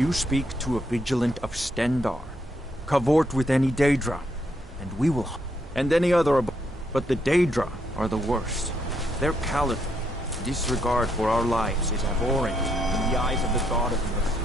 You speak to a vigilant of Stendar. Cavort with any Daedra, and we will... And any other but the Daedra are the worst. Their callous disregard for our lives is abhorrent in the eyes of the God of mercy.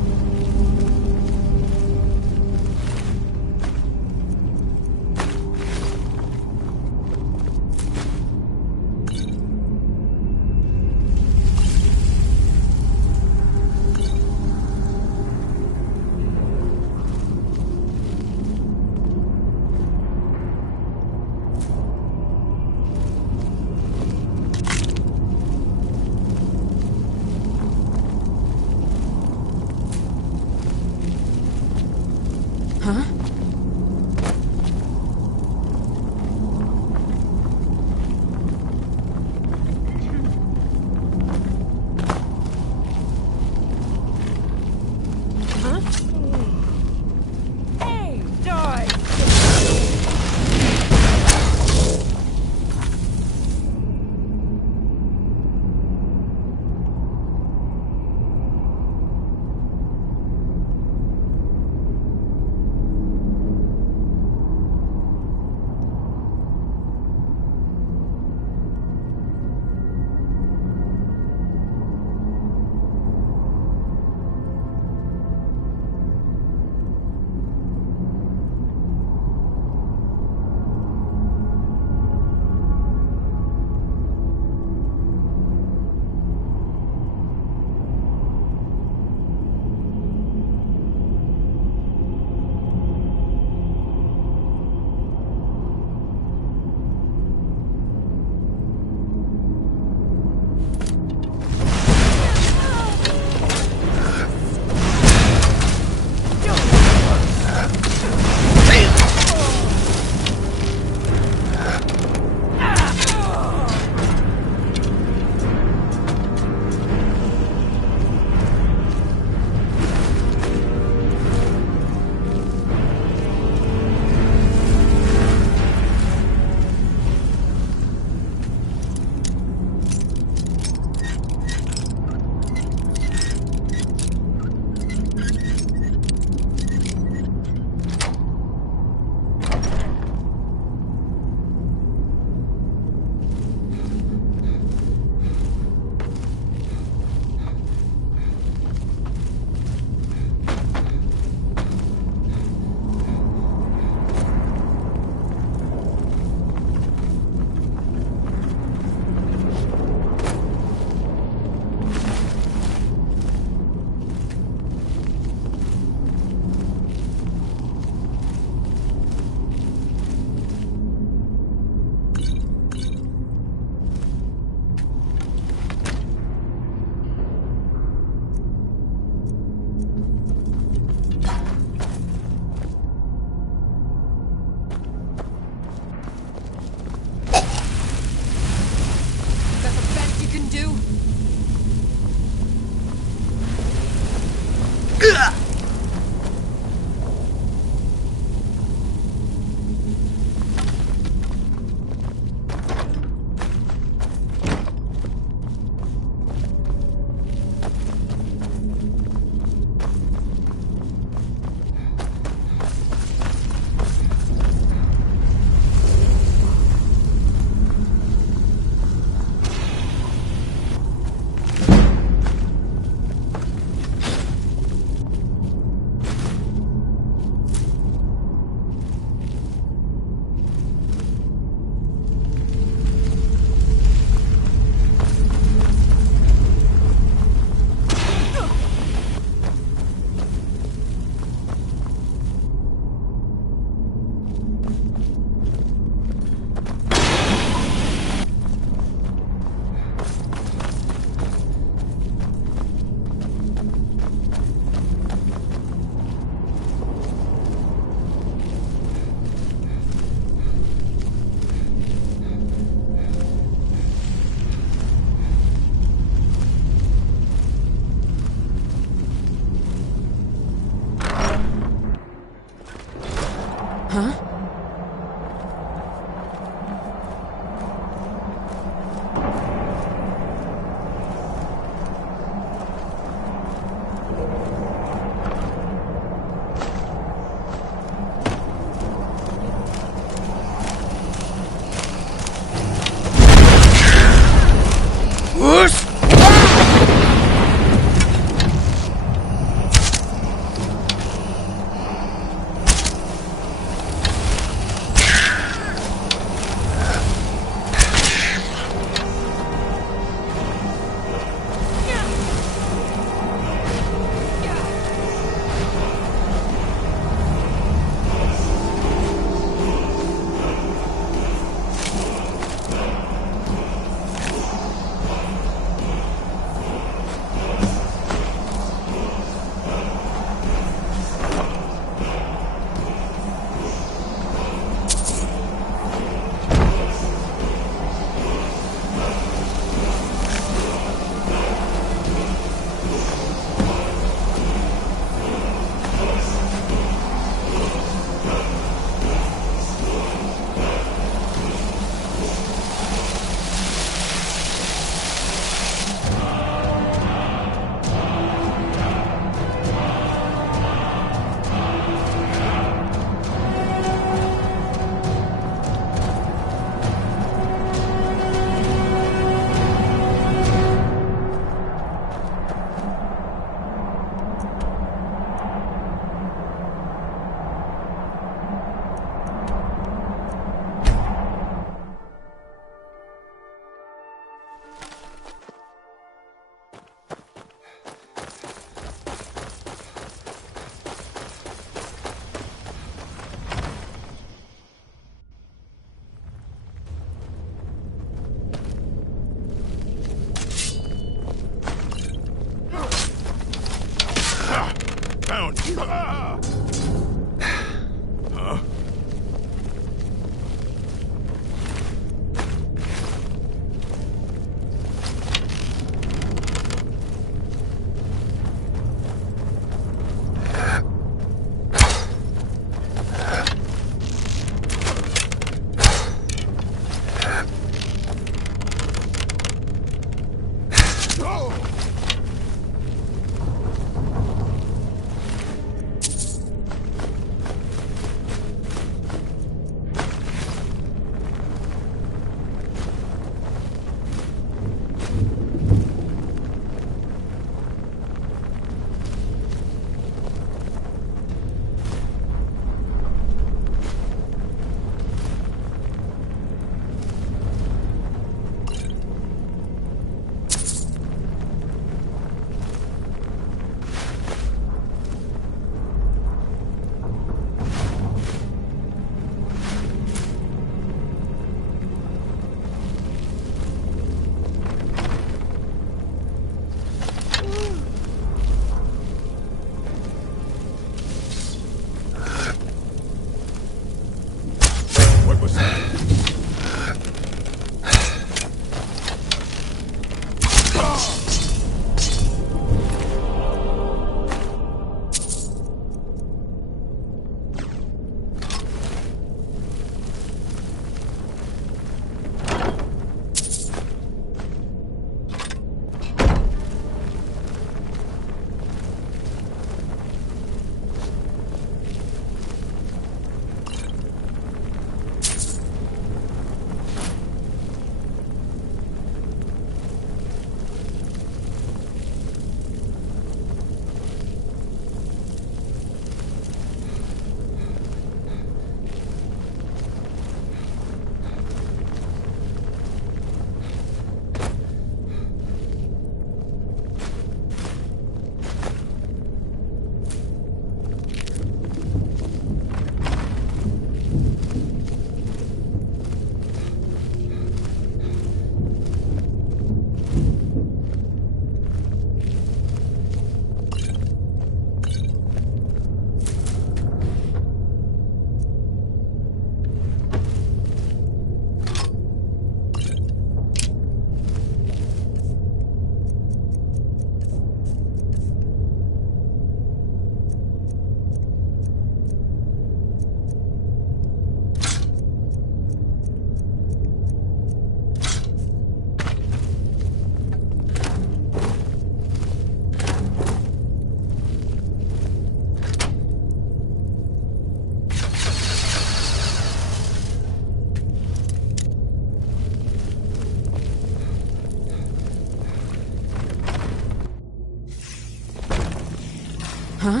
Huh?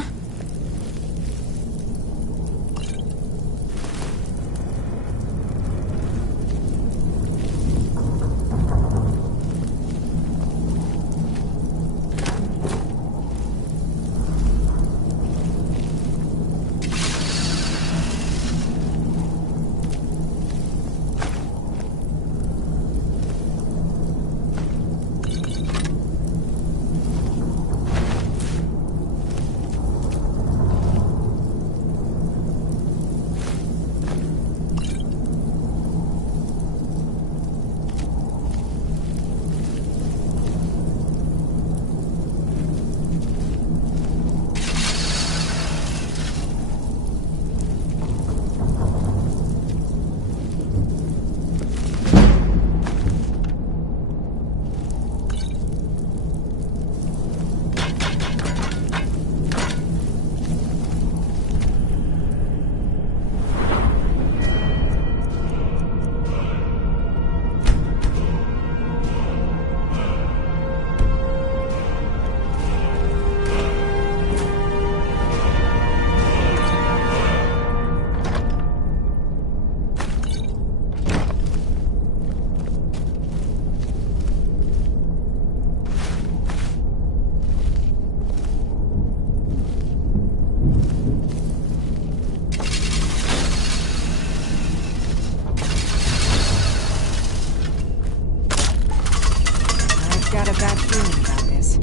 Got a bad feeling about this.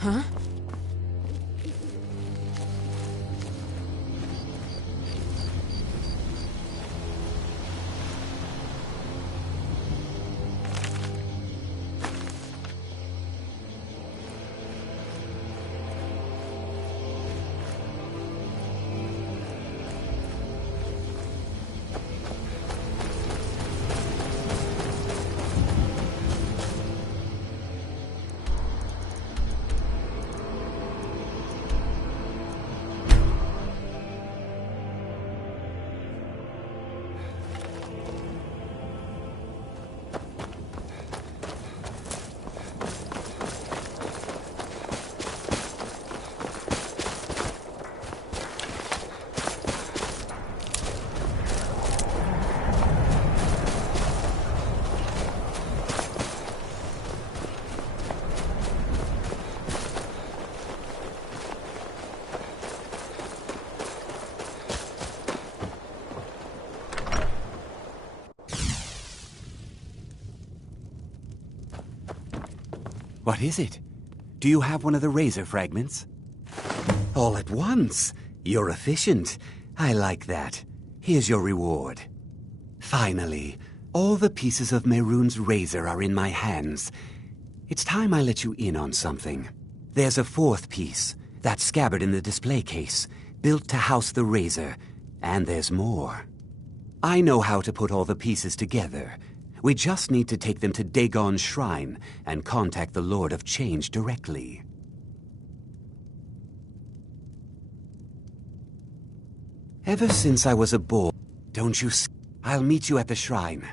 Huh? What is it? Do you have one of the razor fragments? All at once. You're efficient. I like that. Here's your reward. Finally, all the pieces of Mehrunes' razor are in my hands. It's time I let you in on something. There's a fourth piece, that scabbard in the display case, built to house the razor, and there's more. I know how to put all the pieces together. We just need to take them to Dagon's shrine and contact the Lord of Change directly. Ever since I was a boy, don't you see? I'll meet you at the shrine.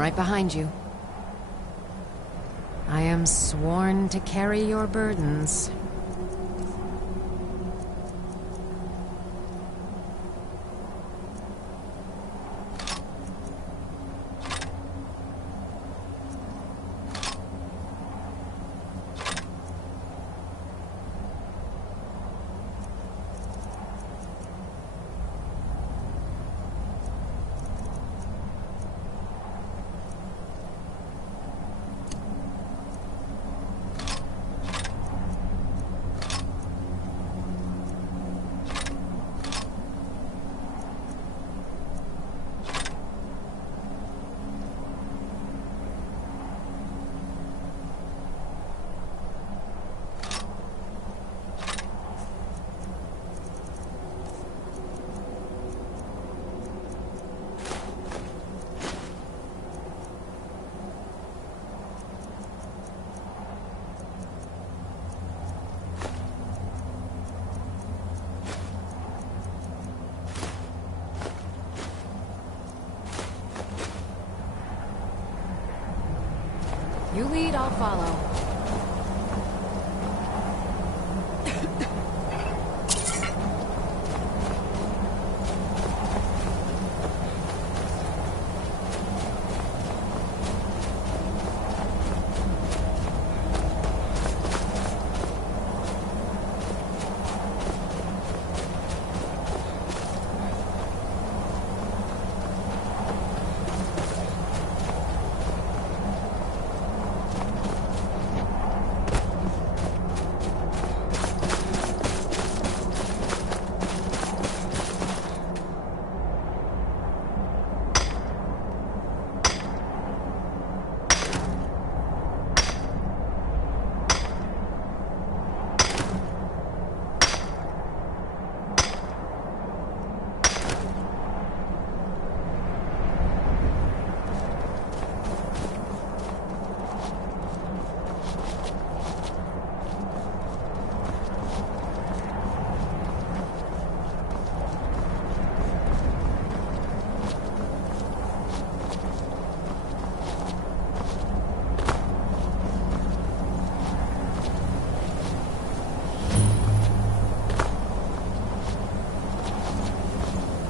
right behind you. I am sworn to carry your burdens. You lead, I'll follow.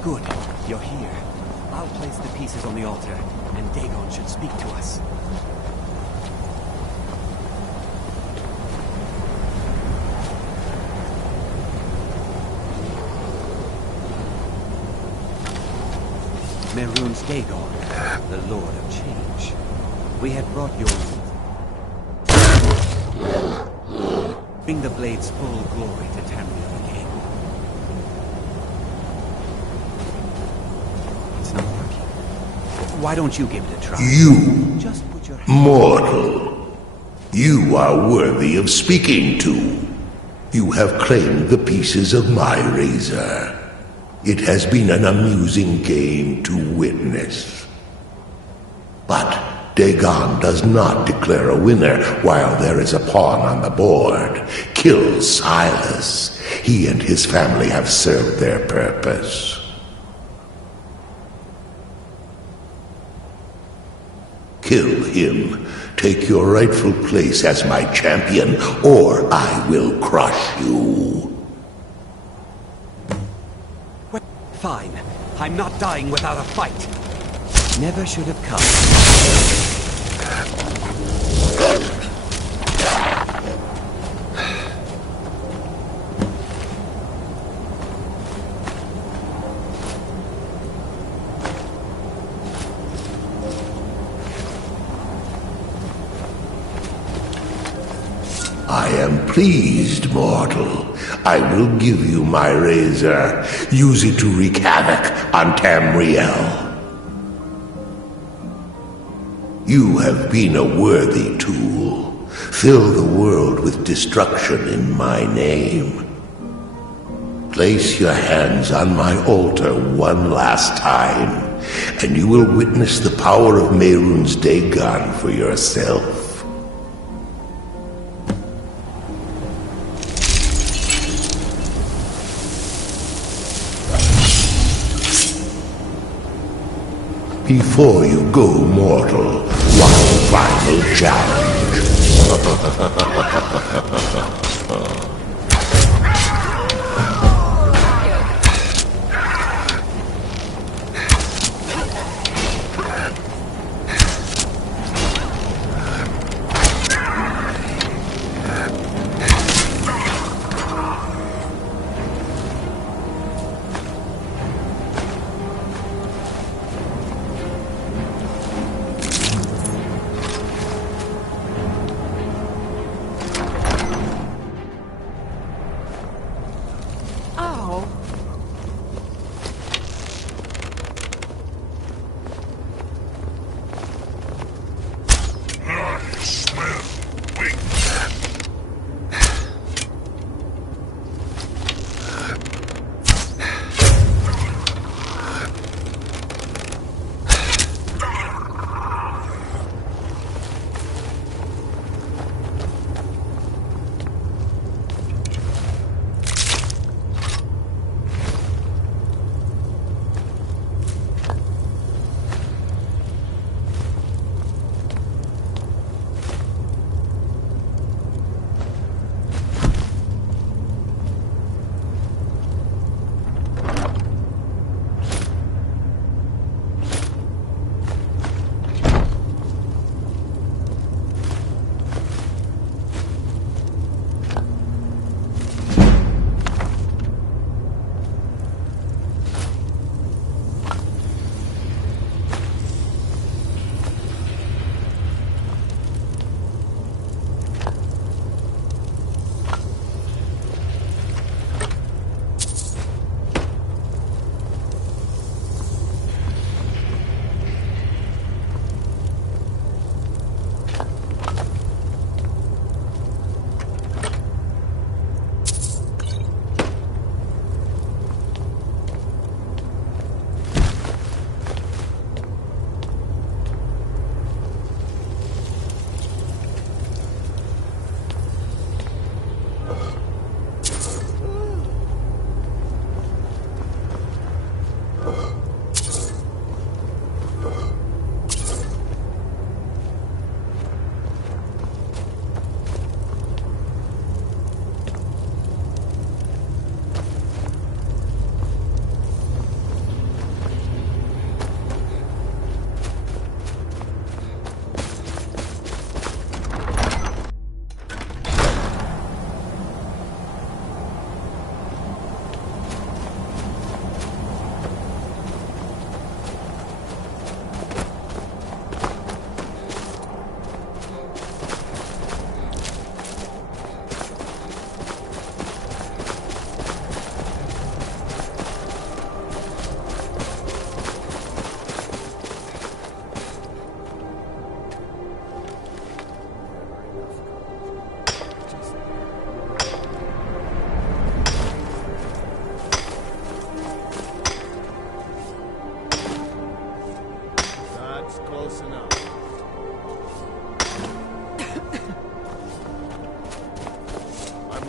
Good. You're here. I'll place the pieces on the altar, and Dagon should speak to us. Mehrunes Dagon, the Lord of Change. We had brought your... Bring the blade's full glory to Tamriel again. It's not working. Why don't you give it a try? You, Just put your hand... mortal, you are worthy of speaking to. You have claimed the pieces of my razor. It has been an amusing game to witness. But Dagon does not declare a winner while there is a pawn on the board. Kill Silas. He and his family have served their purpose. Kill him. Take your rightful place as my champion, or I will crush you. Fine. I'm not dying without a fight. Never should have come. I am pleased, mortal. I will give you my razor. Use it to wreak havoc on Tamriel. You have been a worthy tool. Fill the world with destruction in my name. Place your hands on my altar one last time, and you will witness the power of Mehrunes Dagon for yourself. Before you go mortal, one final challenge. Oh.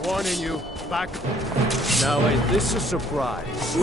Warning you, back. Now ain't this a surprise?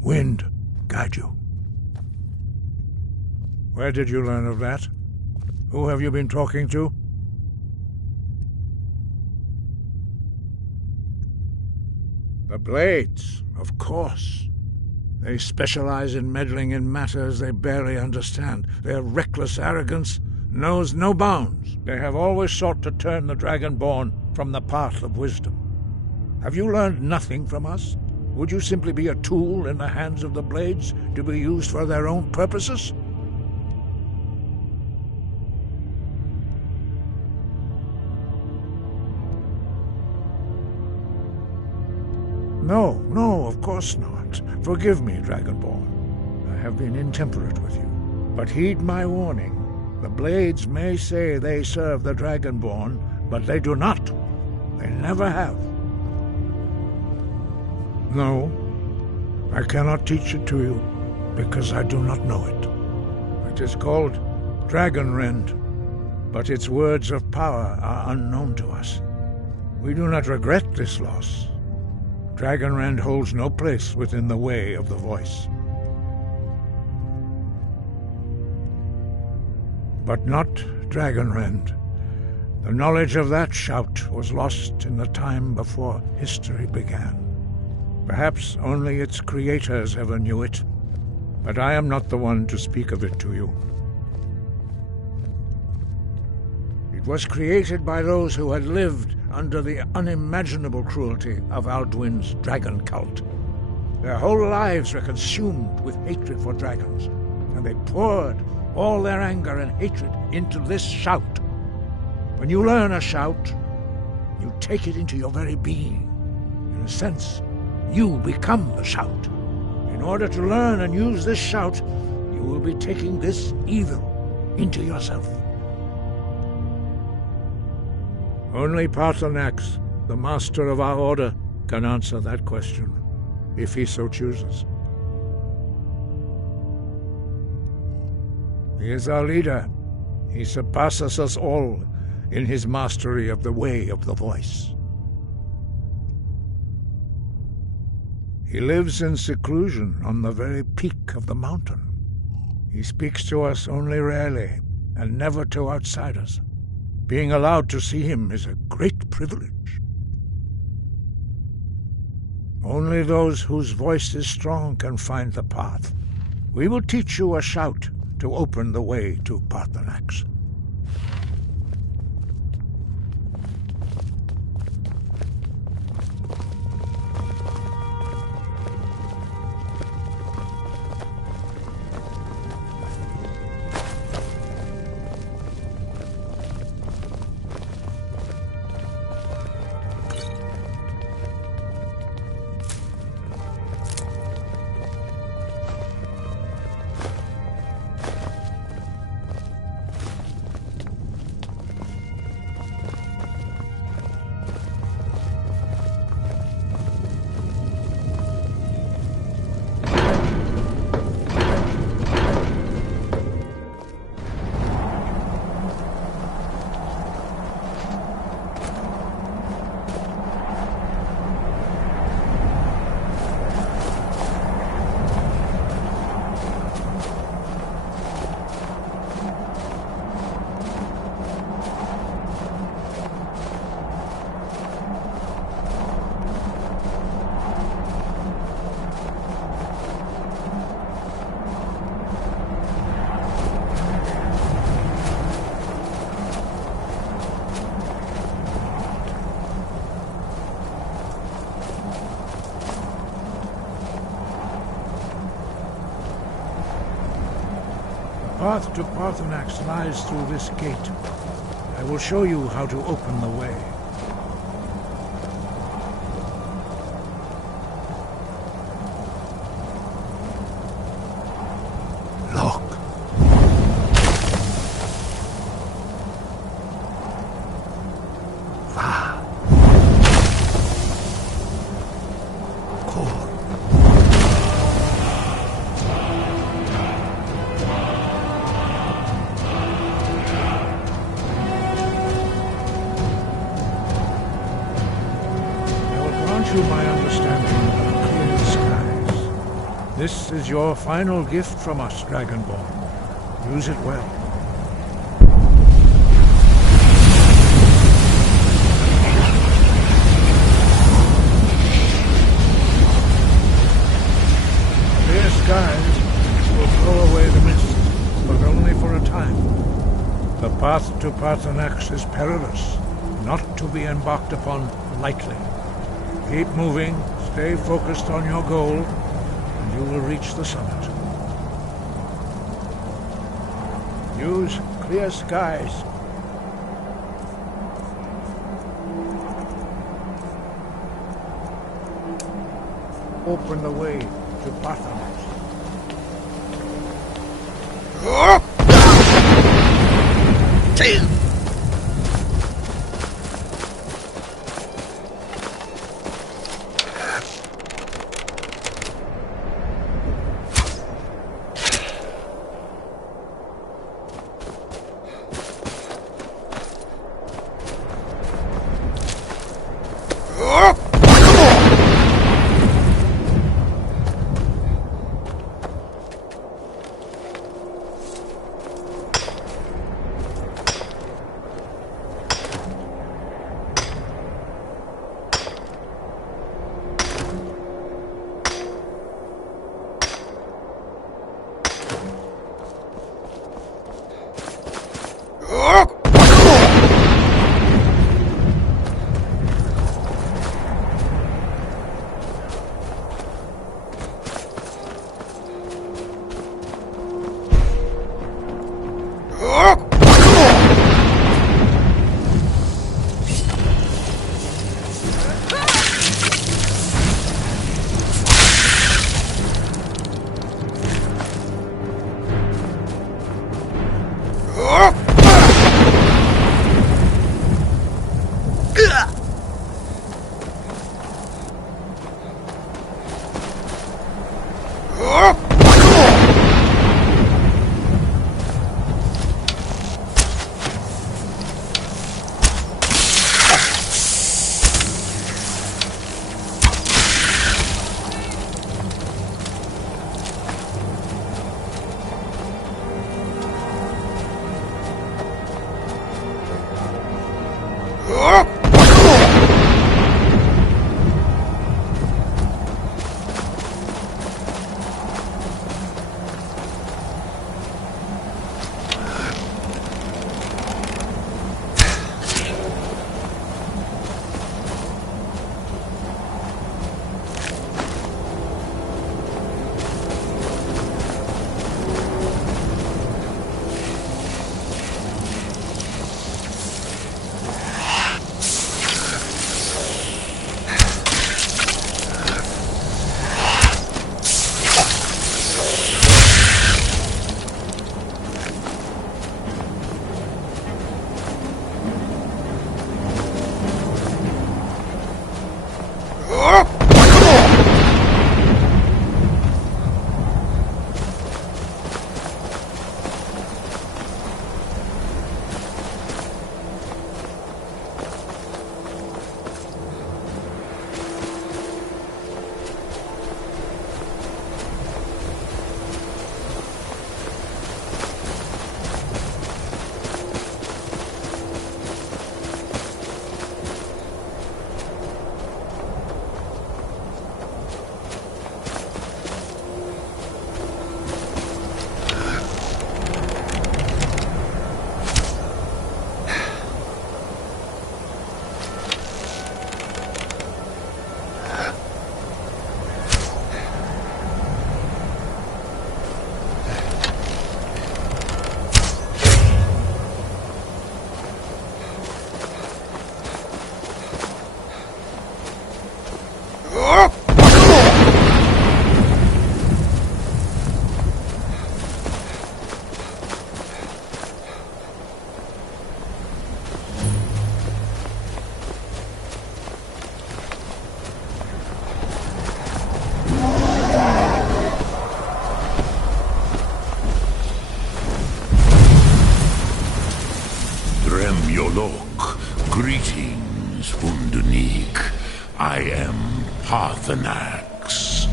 Wind guide you. Where did you learn of that? Who have you been talking to? The Blades, of course. They specialize in meddling in matters they barely understand. Their reckless arrogance knows no bounds. They have always sought to turn the Dragonborn from the path of wisdom. Have you learned nothing from us? Would you simply be a tool in the hands of the Blades to be used for their own purposes? No, of course not. Forgive me, Dragonborn. I have been intemperate with you. But heed my warning. The Blades may say they serve the Dragonborn, but they do not. They never have. No, I cannot teach it to you, because I do not know it. It is called Dragonrend, but its words of power are unknown to us. We do not regret this loss. Dragonrend holds no place within the way of the voice. But not Dragonrend. The knowledge of that shout was lost in the time before history began. Perhaps only its creators ever knew it, but I am not the one to speak of it to you. It was created by those who had lived under the unimaginable cruelty of Alduin's dragon cult. Their whole lives were consumed with hatred for dragons, and they poured all their anger and hatred into this shout. When you learn a shout, you take it into your very being. In a sense, you become the shout. In order to learn and use this shout, you will be taking this evil into yourself. Only Paarthurnax, the master of our order, can answer that question, if he so chooses. He is our leader. He surpasses us all in his mastery of the way of the voice. He lives in seclusion on the very peak of the mountain. He speaks to us only rarely, and never to outsiders. Being allowed to see him is a great privilege. Only those whose voice is strong can find the path. We will teach you a shout to open the way to Paarthurnax. The path to Paarthurnax lies through this gate. I will show you how to open the way. Lock. Va. Cor. You my understanding of clear skies. This is your final gift from us, Dragonborn. Use it well. Clear skies will blow away the mist, but only for a time. The path to Paarthurnax is perilous, not to be embarked upon lightly. Keep moving, stay focused on your goal, and you will reach the summit. Use clear skies. Open the way to Paarthurnax. I am Parthenax.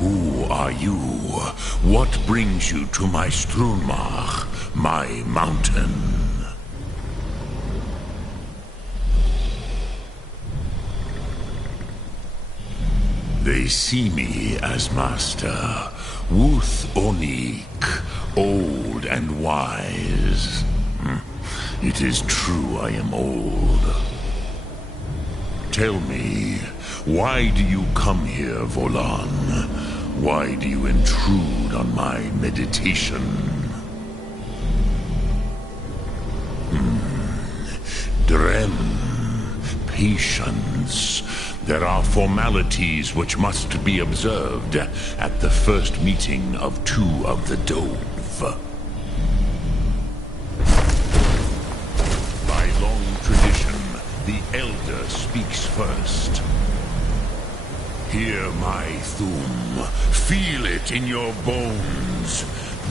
Who are you? What brings you to my Strunmach, my mountain? They see me as master, Wuth Onik, old and wise. It is true I am old. Tell me, why do you come here, Volan? Why do you intrude on my meditation? Drem, patience. There are formalities which must be observed at the first meeting of two of the Dove. By long tradition, the Elder speaks first. Hear my Thum. Feel it in your bones.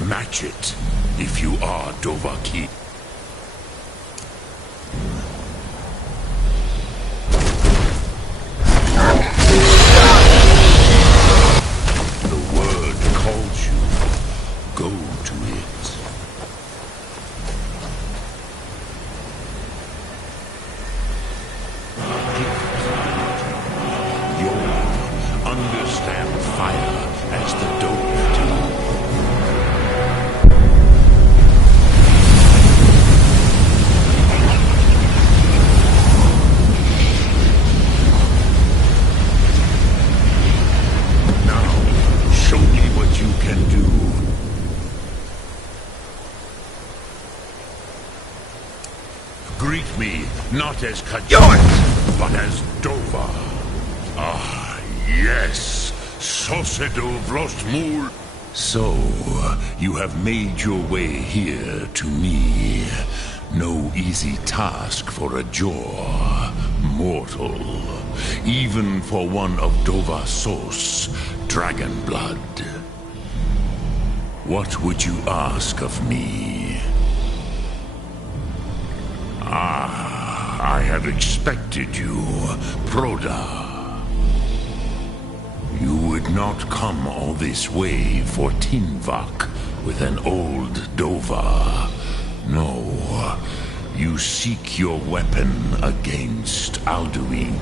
Match it if you are Dovahkiin. Greet me not as Kajort, but as Dova. Ah, yes, Sosedo Vrostmul. So, you have made your way here to me. No easy task for a Jor, mortal. Even for one of Dova Sos, dragon blood. What would you ask of me? Ah, I had expected you, Proda. You would not come all this way for Tinvak with an old Dova. No, you seek your weapon against Alduin.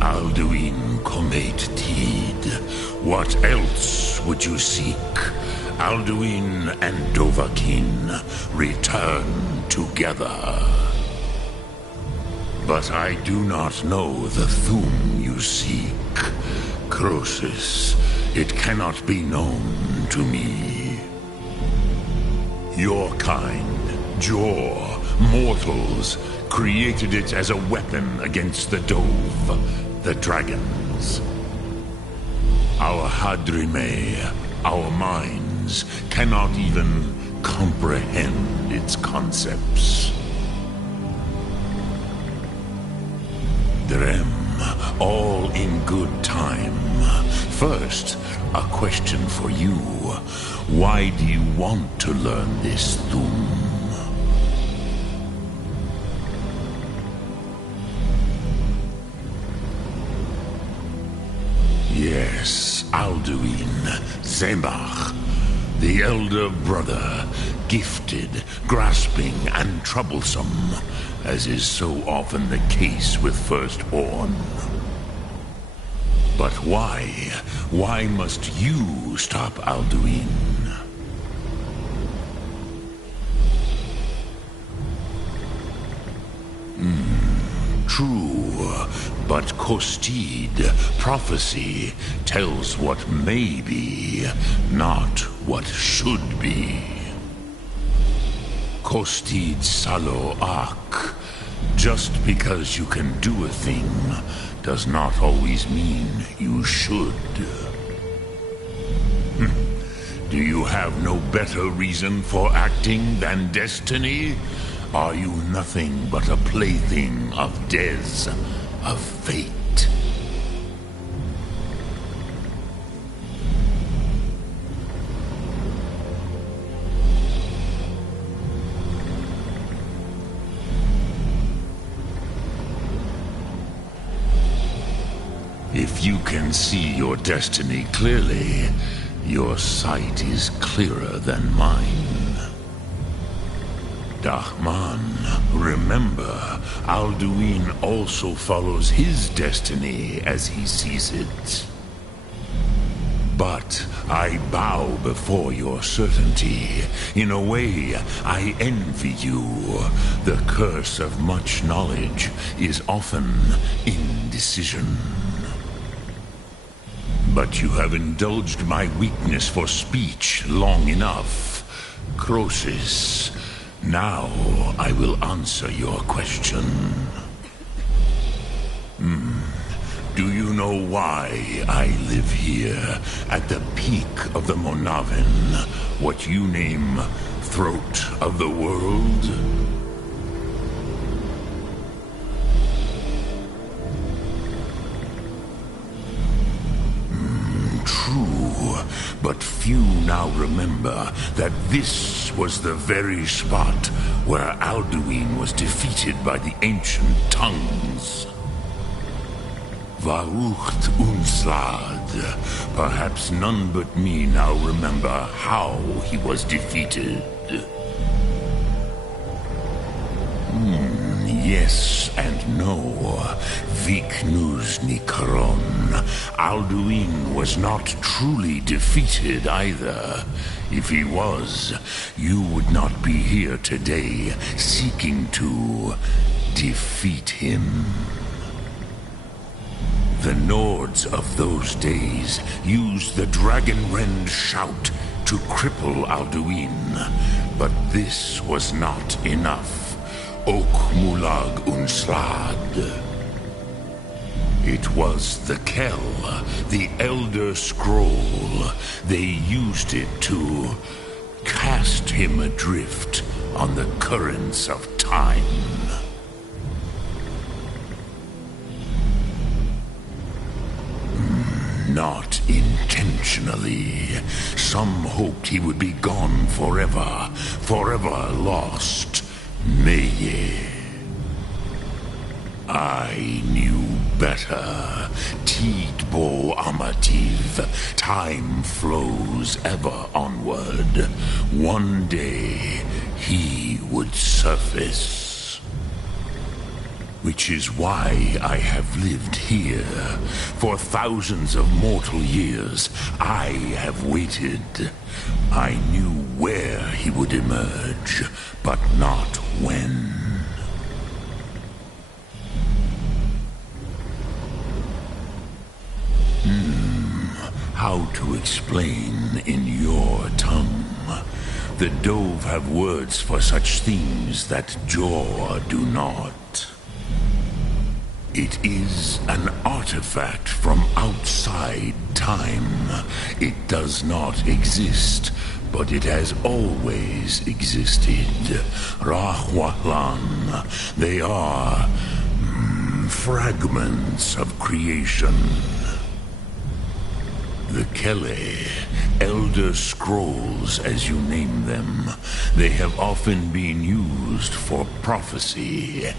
Alduin Comet Tid. What else would you seek? Alduin and Dovahkiin return together. But I do not know the Thum you seek. Croesus, it cannot be known to me. Your kind, Jor, mortals, created it as a weapon against the Dove, the dragons. Our Hadrime, our minds, cannot even comprehend its concepts. Drem, all in good time. First, a question for you. Why do you want to learn this Thum? Yes, Alduin, Zemach, the elder brother, gifted, grasping, and troublesome, as is so often the case with firstborn. But why? Why must you stop Alduin? True, but Kostid, prophecy, tells what may be, not what should be. Kostid Salo Ak. Just because you can do a thing does not always mean you should. Do you have no better reason for acting than destiny? Are you nothing but a plaything of Des, of fate? can see your destiny clearly. Your sight is clearer than mine. Dahman, remember, Alduin also follows his destiny as he sees it. But I bow before your certainty. In a way, I envy you. The curse of much knowledge is often indecision. But you have indulged my weakness for speech long enough. Croesus, now I will answer your question. Do you know why I live here, at the peak of the Monavin, what you name Throat of the World? True, but few now remember that this was the very spot where Alduin was defeated by the ancient tongues. Varucht Unslad. Perhaps none but me now remember how he was defeated. Yes and no. Viknus Nikaron. Alduin was not truly defeated either. If he was, you would not be here today seeking to defeat him. The Nords of those days used the Dragonrend shout to cripple Alduin, but this was not enough. Ok Mulag Unslad. It was the Kell, the Elder Scroll. They used it to cast him adrift on the currents of time. Not intentionally. Some hoped he would be gone forever, forever lost. Meye. I knew better. Tidbo Amativ. Time flows ever onward. One day, he would surface. Which is why I have lived here. For thousands of mortal years, I have waited. I knew where he would emerge, but not when. How to explain in your tongue? The Dove have words for such things that Jor do not. It is an artifact from outside time. It does not exist, but it has always existed. Rahwahlan. They are fragments of creation. The Kele, Elder Scrolls as you name them, they have often been used for prophecy.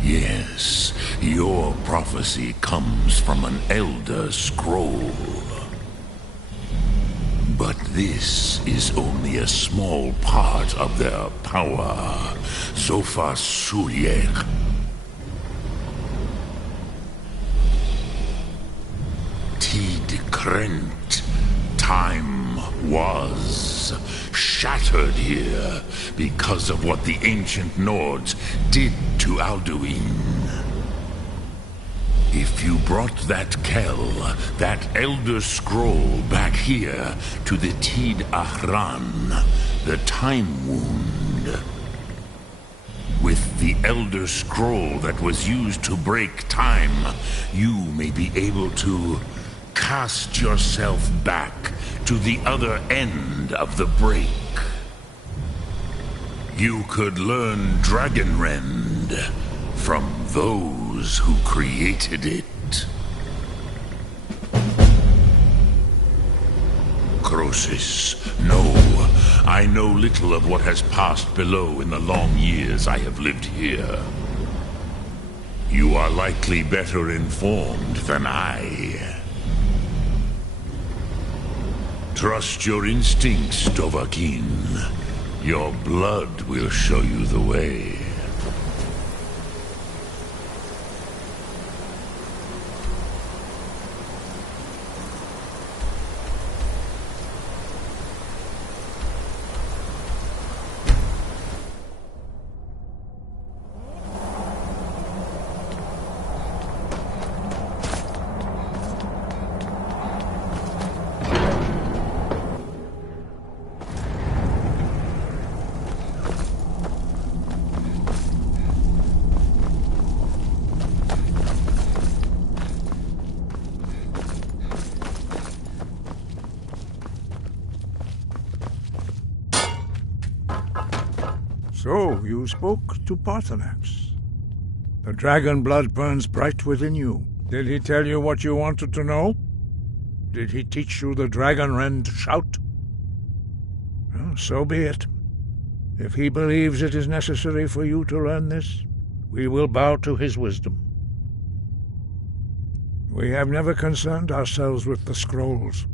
Yes, your prophecy comes from an Elder Scroll. But this is only a small part of their power. Zofa Suryek. Krent. Time was shattered here because of what the ancient Nords did to Alduin. If you brought that Kell, that Elder Scroll back here to the Tid Ahran, the Time Wound, with the Elder Scroll that was used to break time, you may be able to cast yourself back to the other end of the break. You could learn Dragonrend from those who created it. Croesus, no. I know little of what has passed below in the long years I have lived here. You are likely better informed than I. Trust your instincts, Dovahkiin. Your blood will show you the way. So, you spoke to Paarthurnax. The dragon blood burns bright within you. Did he tell you what you wanted to know? Did he teach you the dragon rend shout? Well, so be it. If he believes it is necessary for you to learn this, we will bow to his wisdom. We have never concerned ourselves with the scrolls.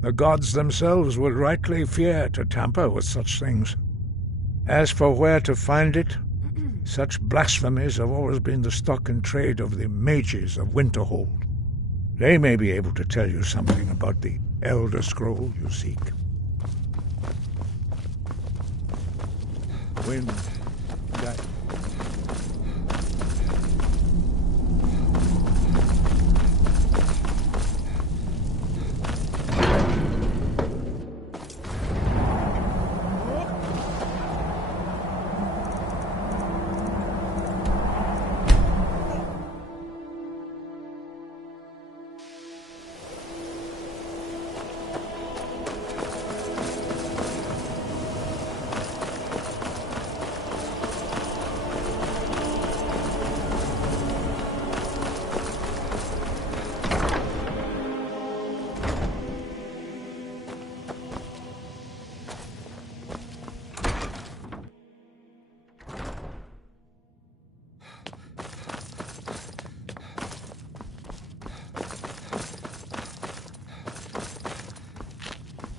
The gods themselves would rightly fear to tamper with such things. As for where to find it, such blasphemies have always been the stock and trade of the mages of Winterhold. They may be able to tell you something about the Elder Scroll you seek. When that...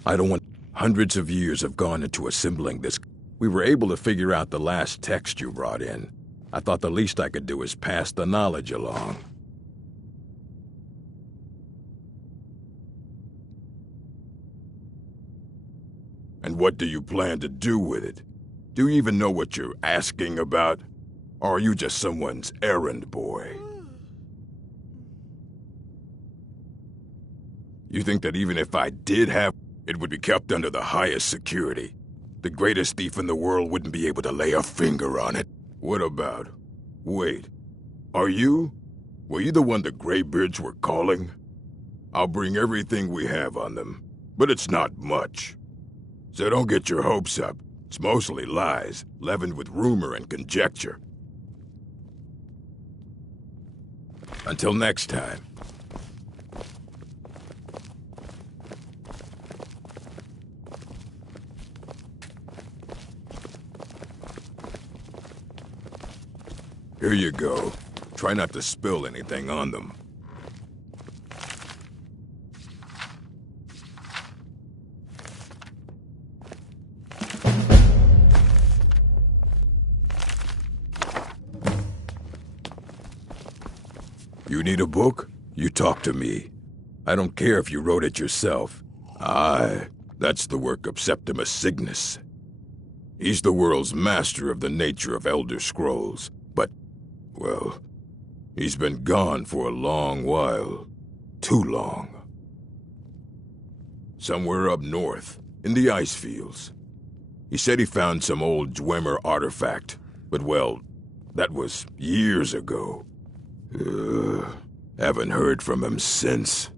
I don't want... Hundreds of years have gone into assembling this. We were able to figure out the last text you brought in. I thought the least I could do is pass the knowledge along. And what do you plan to do with it? Do you even know what you're asking about? Or are you just someone's errand boy? You think that even if I did have... it would be kept under the highest security. The greatest thief in the world wouldn't be able to lay a finger on it. What about... Wait. Are you? Were you the one the Greybeards were calling? I'll bring everything we have on them, but it's not much. So don't get your hopes up. It's mostly lies, leavened with rumor and conjecture. Until next time. Here you go. Try not to spill anything on them. You need a book? You talk to me. I don't care if you wrote it yourself. Aye, that's the work of Septimus Cygnus. He's the world's master of the nature of Elder Scrolls, but, well, he's been gone for a long while. Too long. Somewhere up north, in the ice fields. He said he found some old Dwemer artifact, but well, that was years ago. Haven't heard from him since.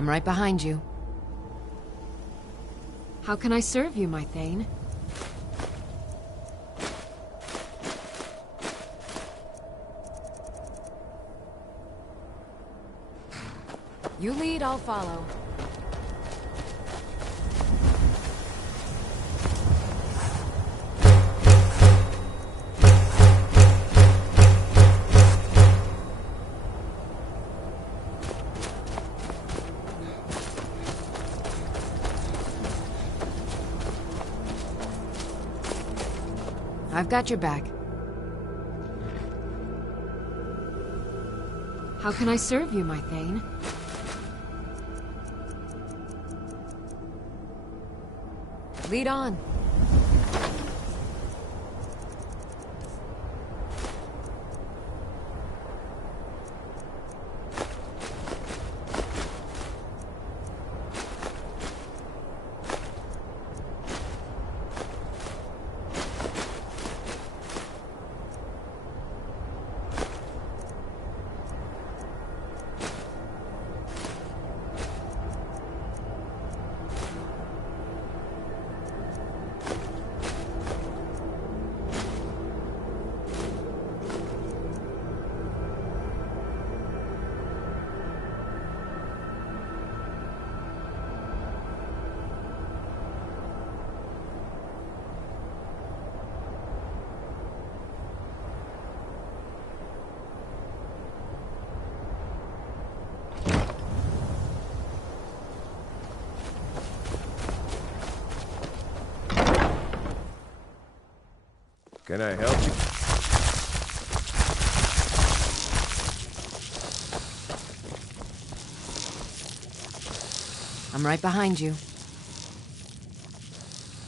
I'm right behind you. How can I serve you, my Thane? You lead, I'll follow. I've got your back. How can I serve you, my Thane? Lead on. Can I help you? I'm right behind you.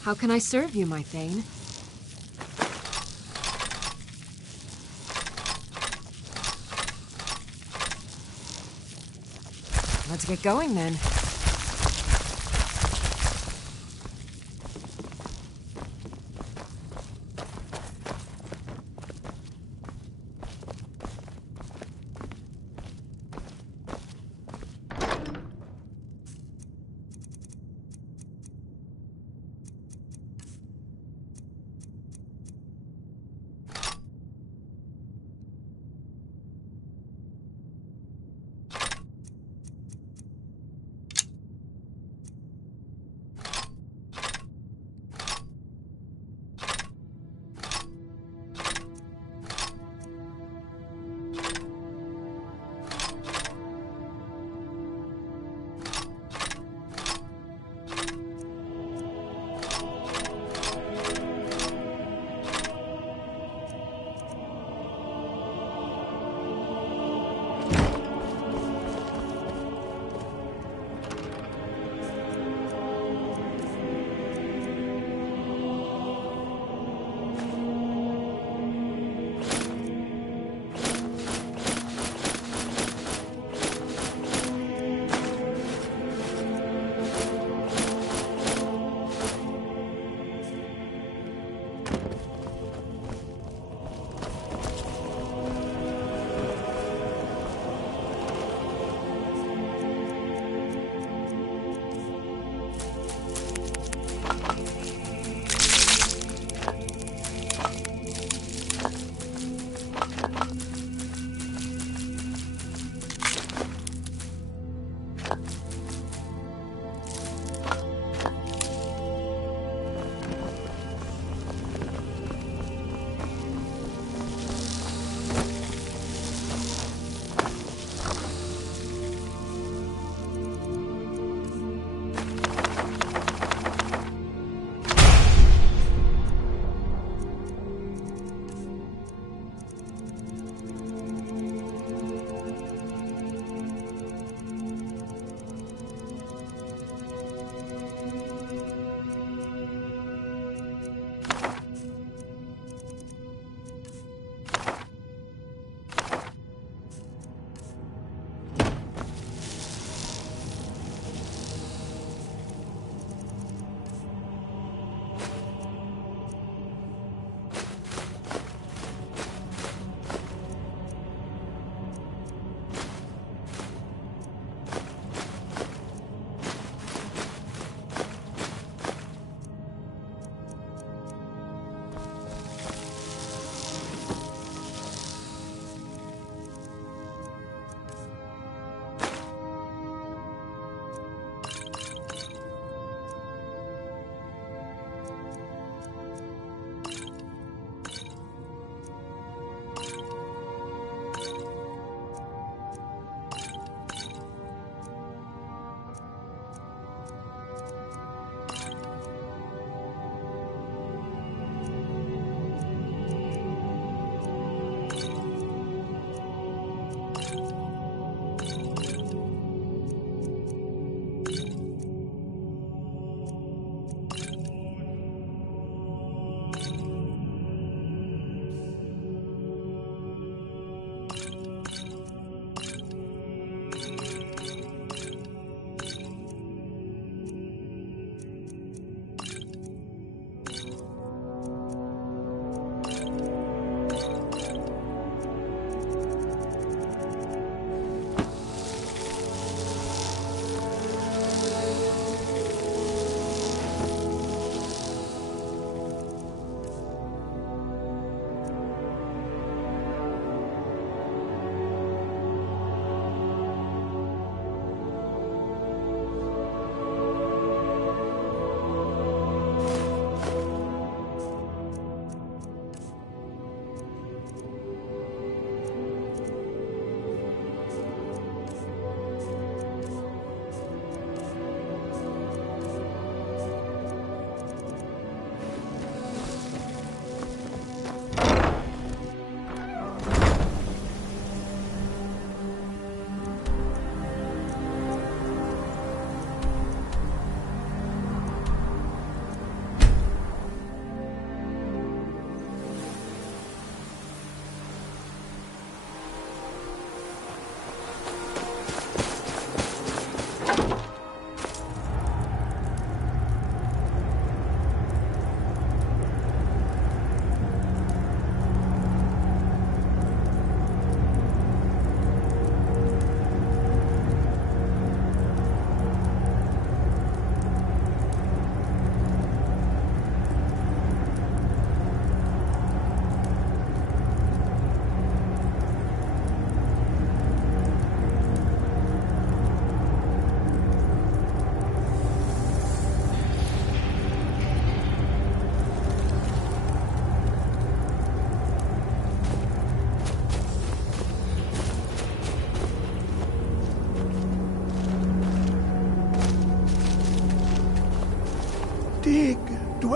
How can I serve you, my Thane? Let's get going, then.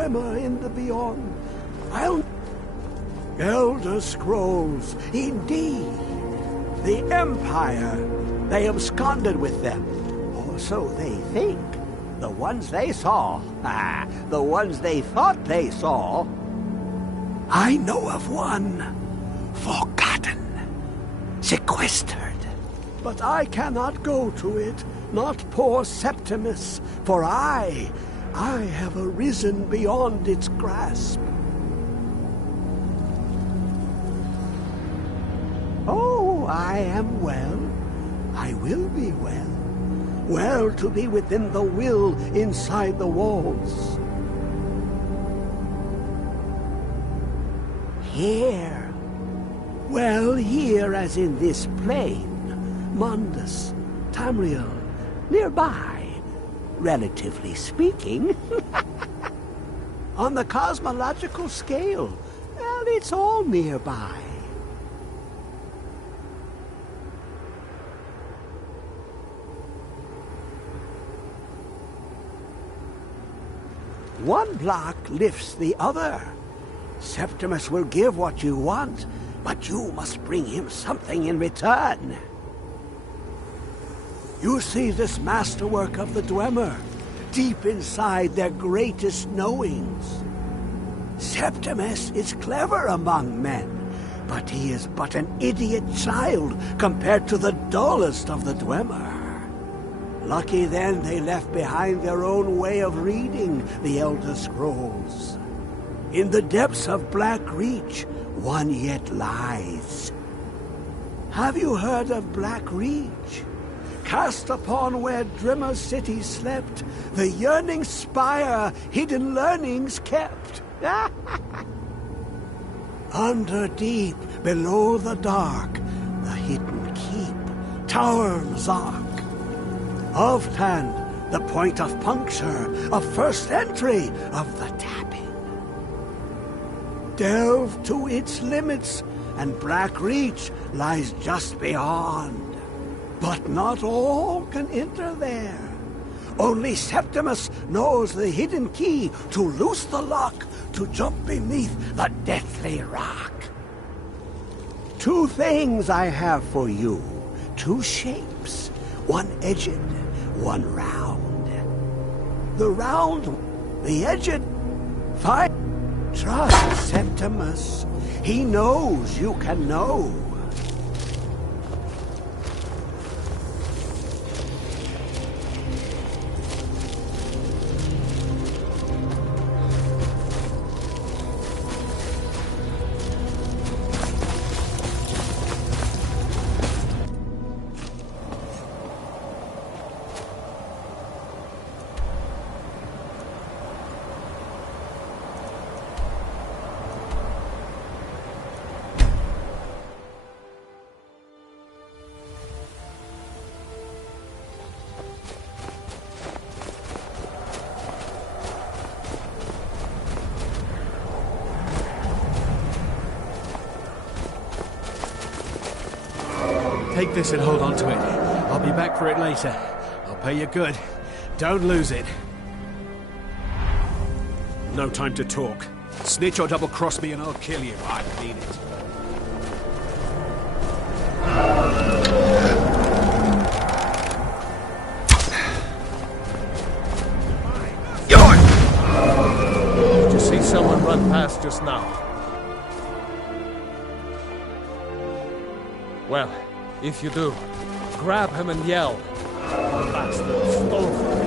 Dwemer in the beyond. I'll... Elder Scrolls, indeed. The Empire. They absconded with them. Or so they think. The ones they saw. The ones they thought they saw. I know of one. Forgotten. Sequestered. But I cannot go to it. Not poor Septimus. For I have arisen beyond its grasp. Oh, I am well. I will be well. Well to be within the will inside the walls. Here. Well, here as in this plain. Mundus, Tamriel, nearby, relatively speaking. On the cosmological scale, well, it's all nearby. One block lifts the other. Septimus will give what you want, but you must bring him something in return. You see this masterwork of the Dwemer, deep inside their greatest knowings. Septimus is clever among men, but he is but an idiot child compared to the dullest of the Dwemer. Lucky then they left behind their own way of reading the Elder Scrolls. In the depths of Black Reach, one yet lies. Have you heard of Black Reach? Cast upon where Drimmer's city slept, the yearning spire hidden learnings kept. Under deep, below the dark, the hidden keep, Tower Zark. Oft-hand, the point of puncture, of first entry, of the tapping. Delve to its limits, and Black Reach lies just beyond. But not all can enter there. Only Septimus knows the hidden key to loose the lock, to jump beneath the deathly rock. Two things I have for you, two shapes, one edged, one round. The round, the edged, fight. Trust Septimus. He knows you can know. Take this and hold on to it. I'll be back for it later. I'll pay you good. Don't lose it. No time to talk. Snitch or double-cross me and I'll kill you. I mean it. Did you see someone run past just now? Well, if you do, grab him and yell. Bastard stole from me.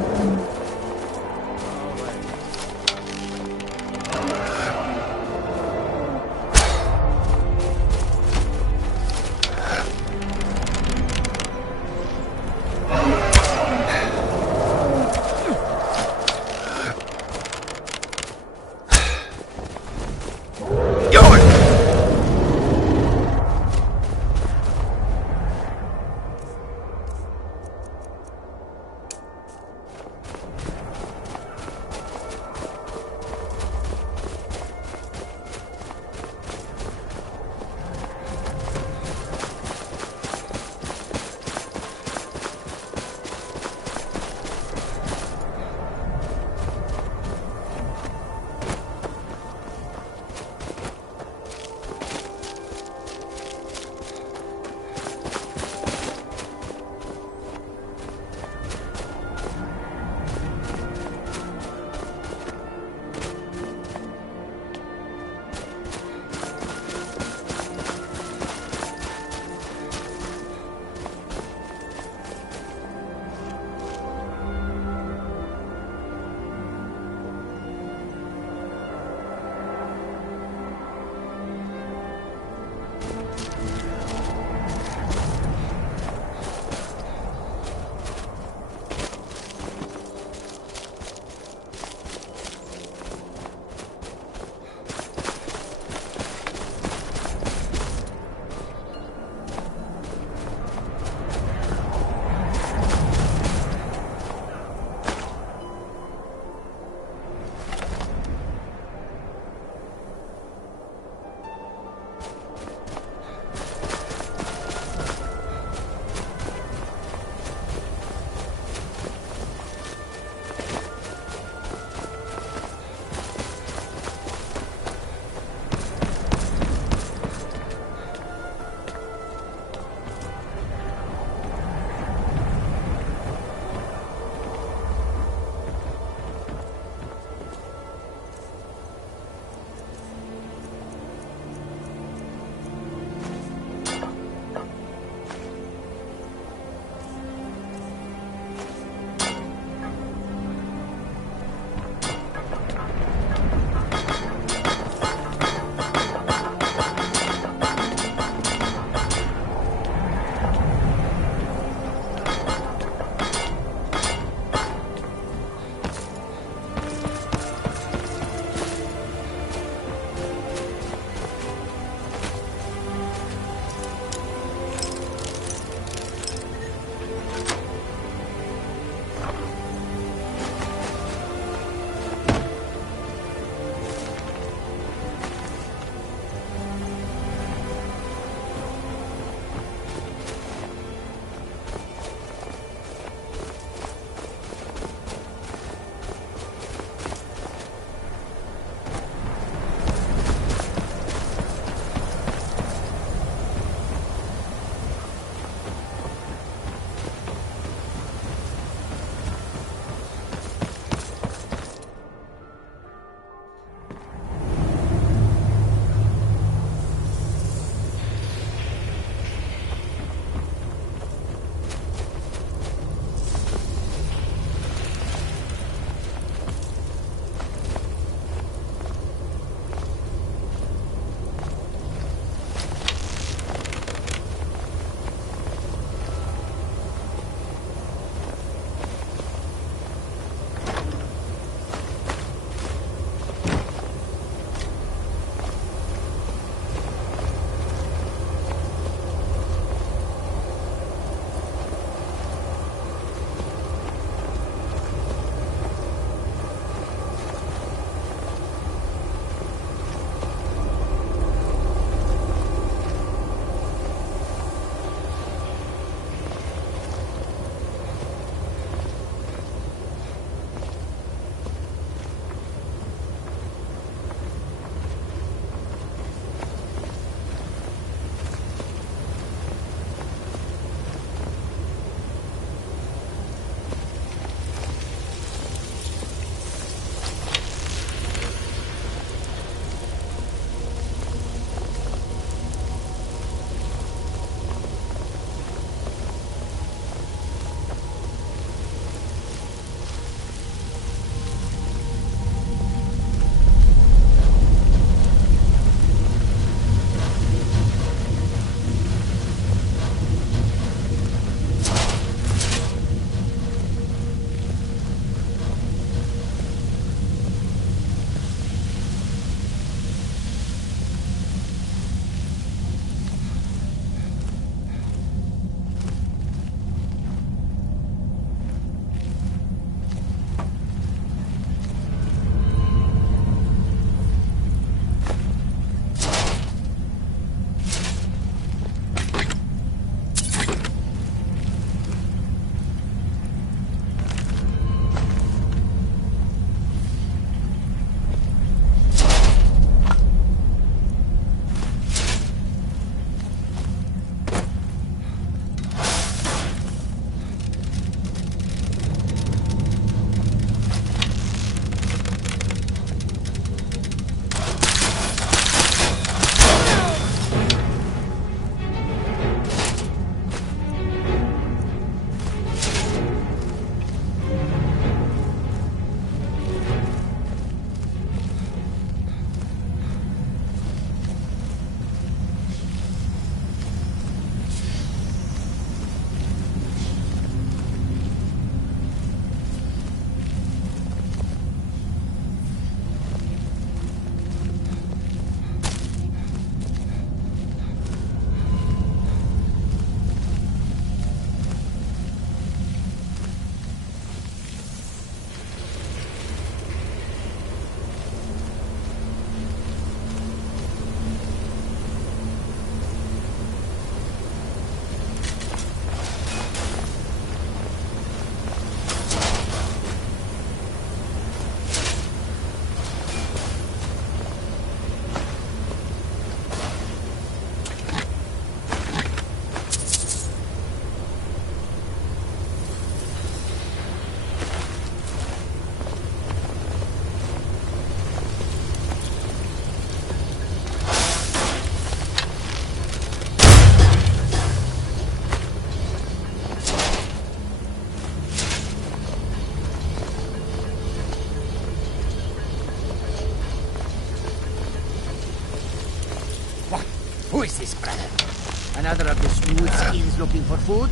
Another of the smooth skins looking for food?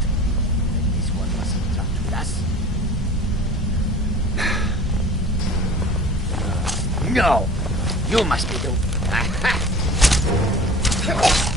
This one wasn't trapped with us. No! You must be the... Aha! Go!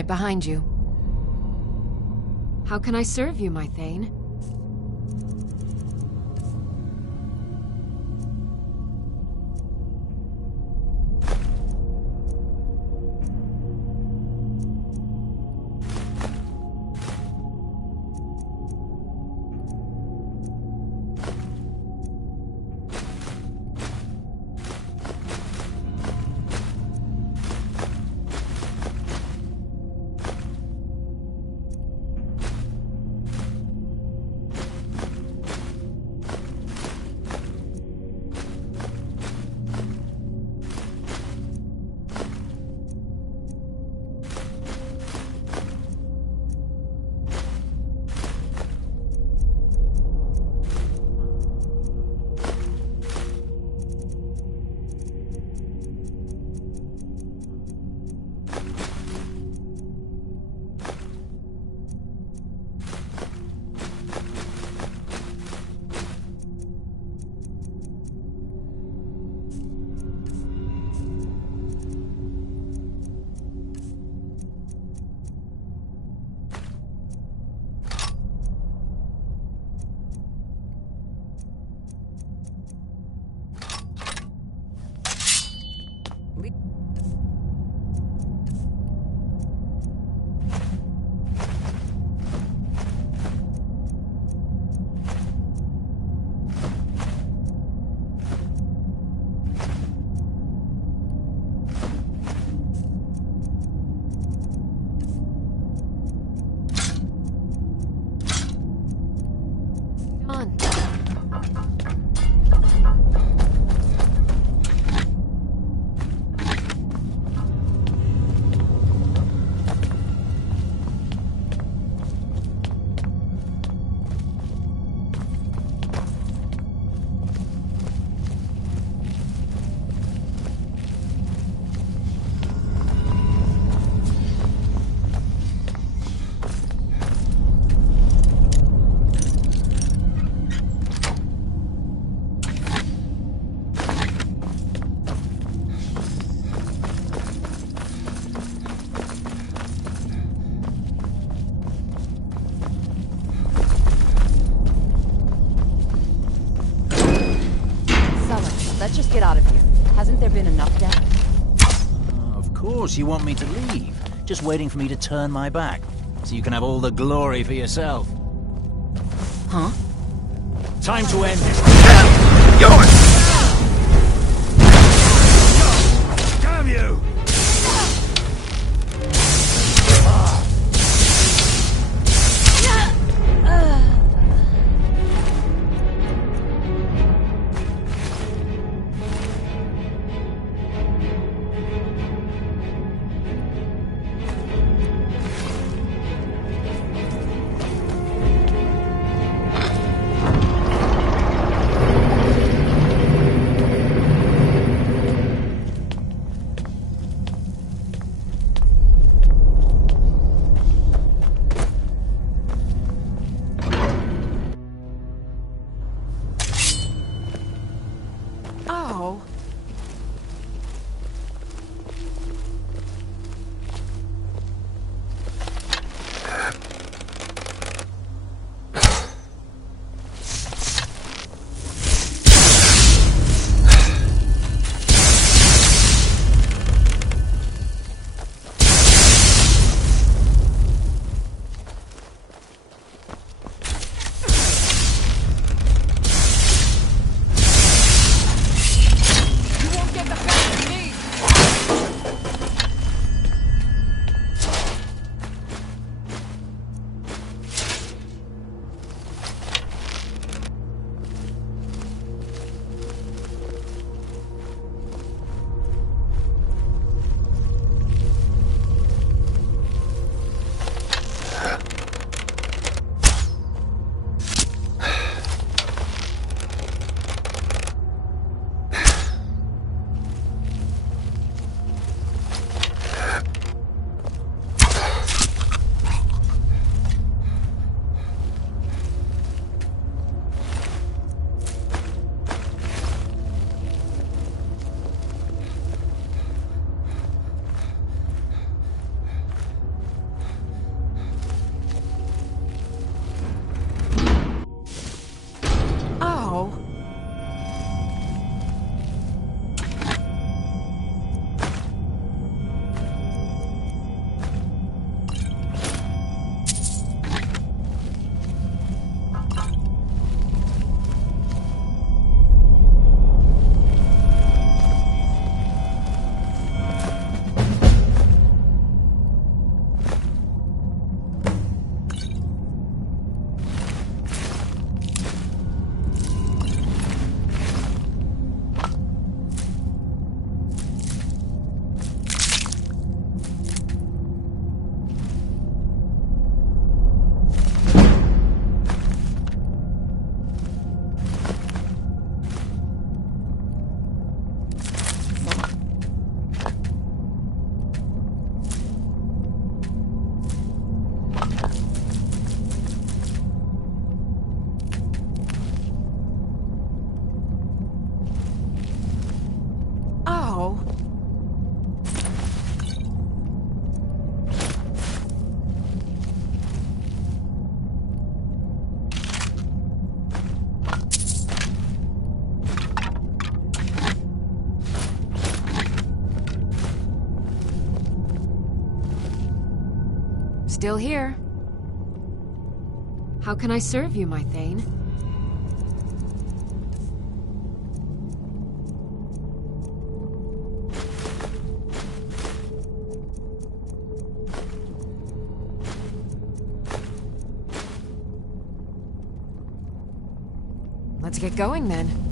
right behind you. How can I serve you, my Thane? Let's just get out of here. Hasn't there been enough death? Of course you want me to leave. Just waiting for me to turn my back. So you can have all the glory for yourself. Huh? Time to end this. Damn you! Still here. How can I serve you, my Thane? Let's get going then.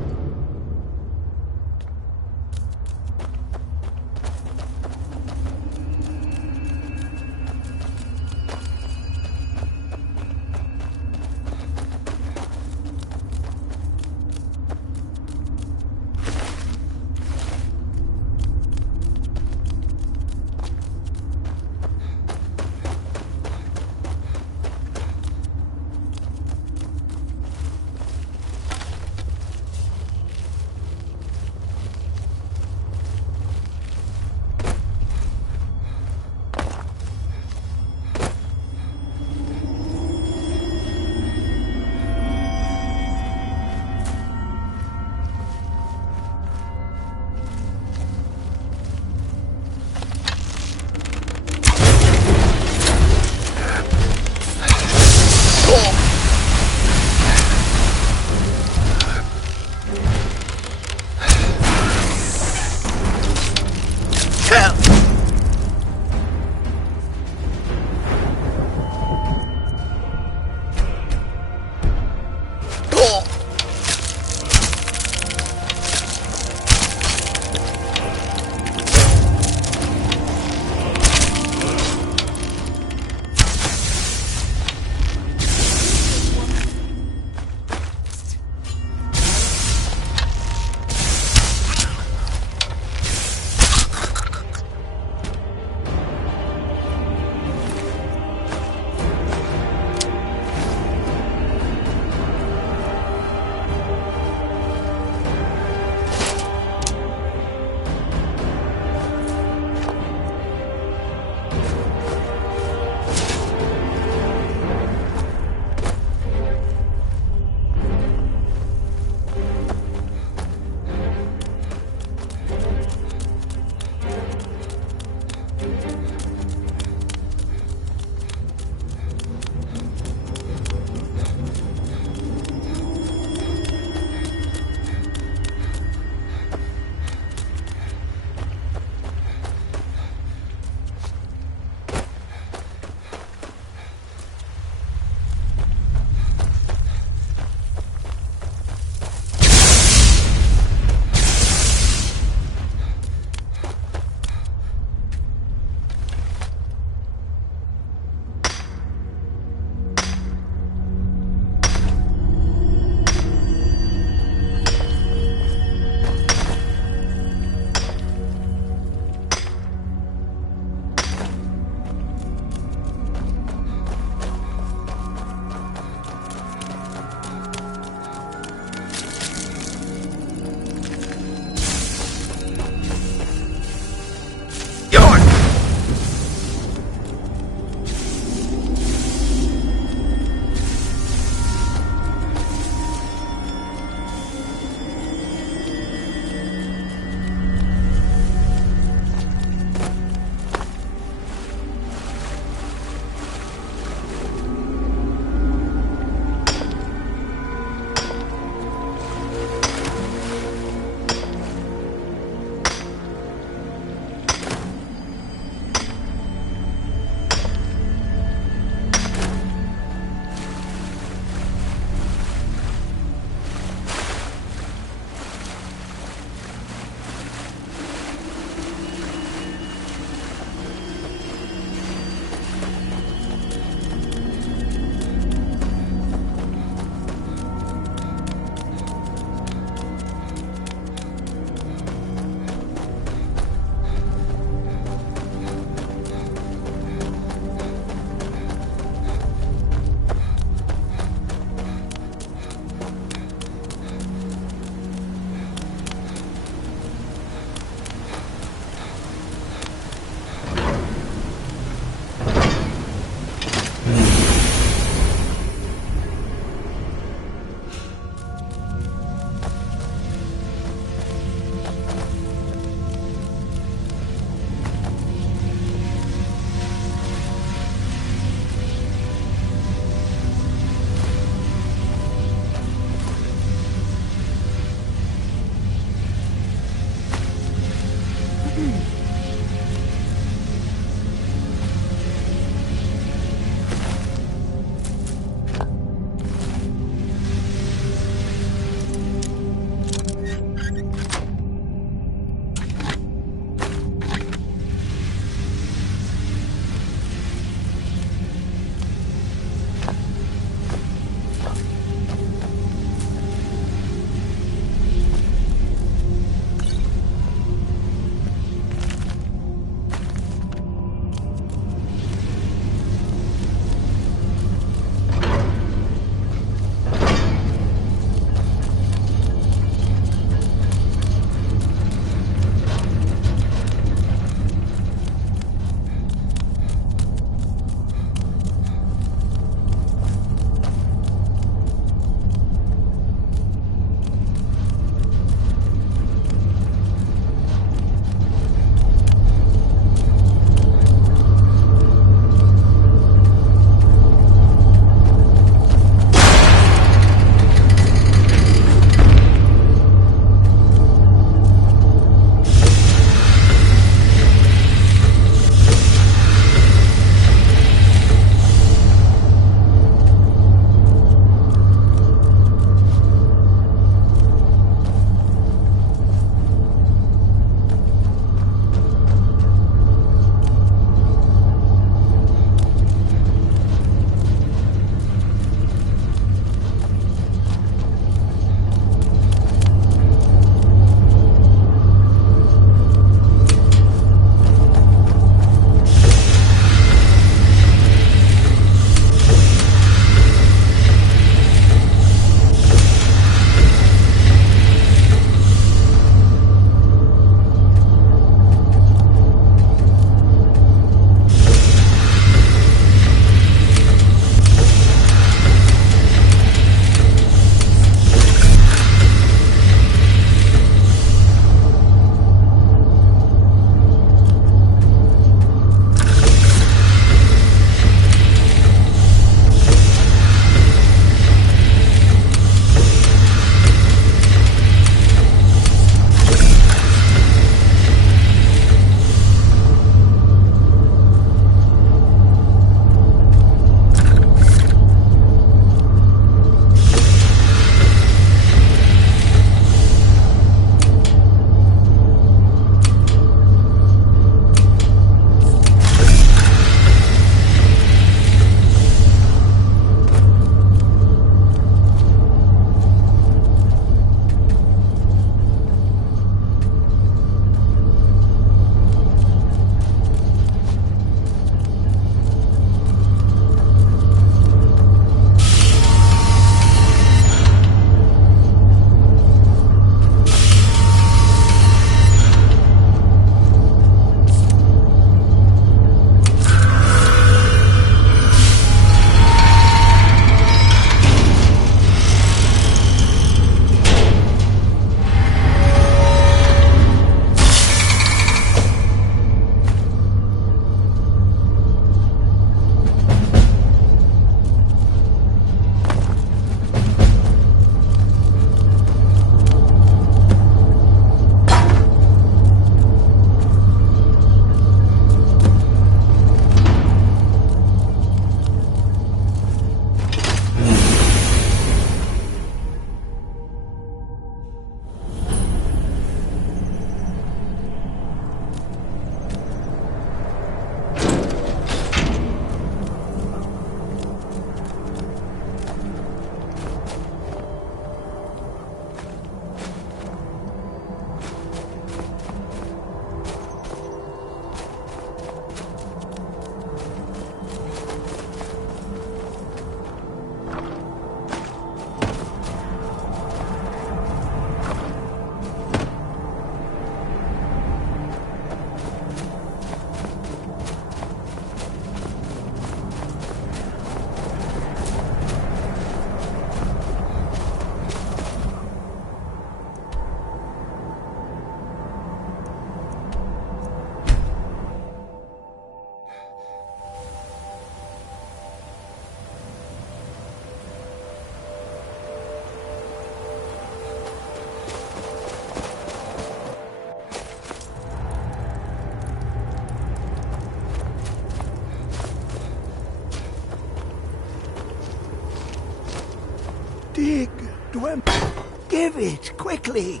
it, quickly.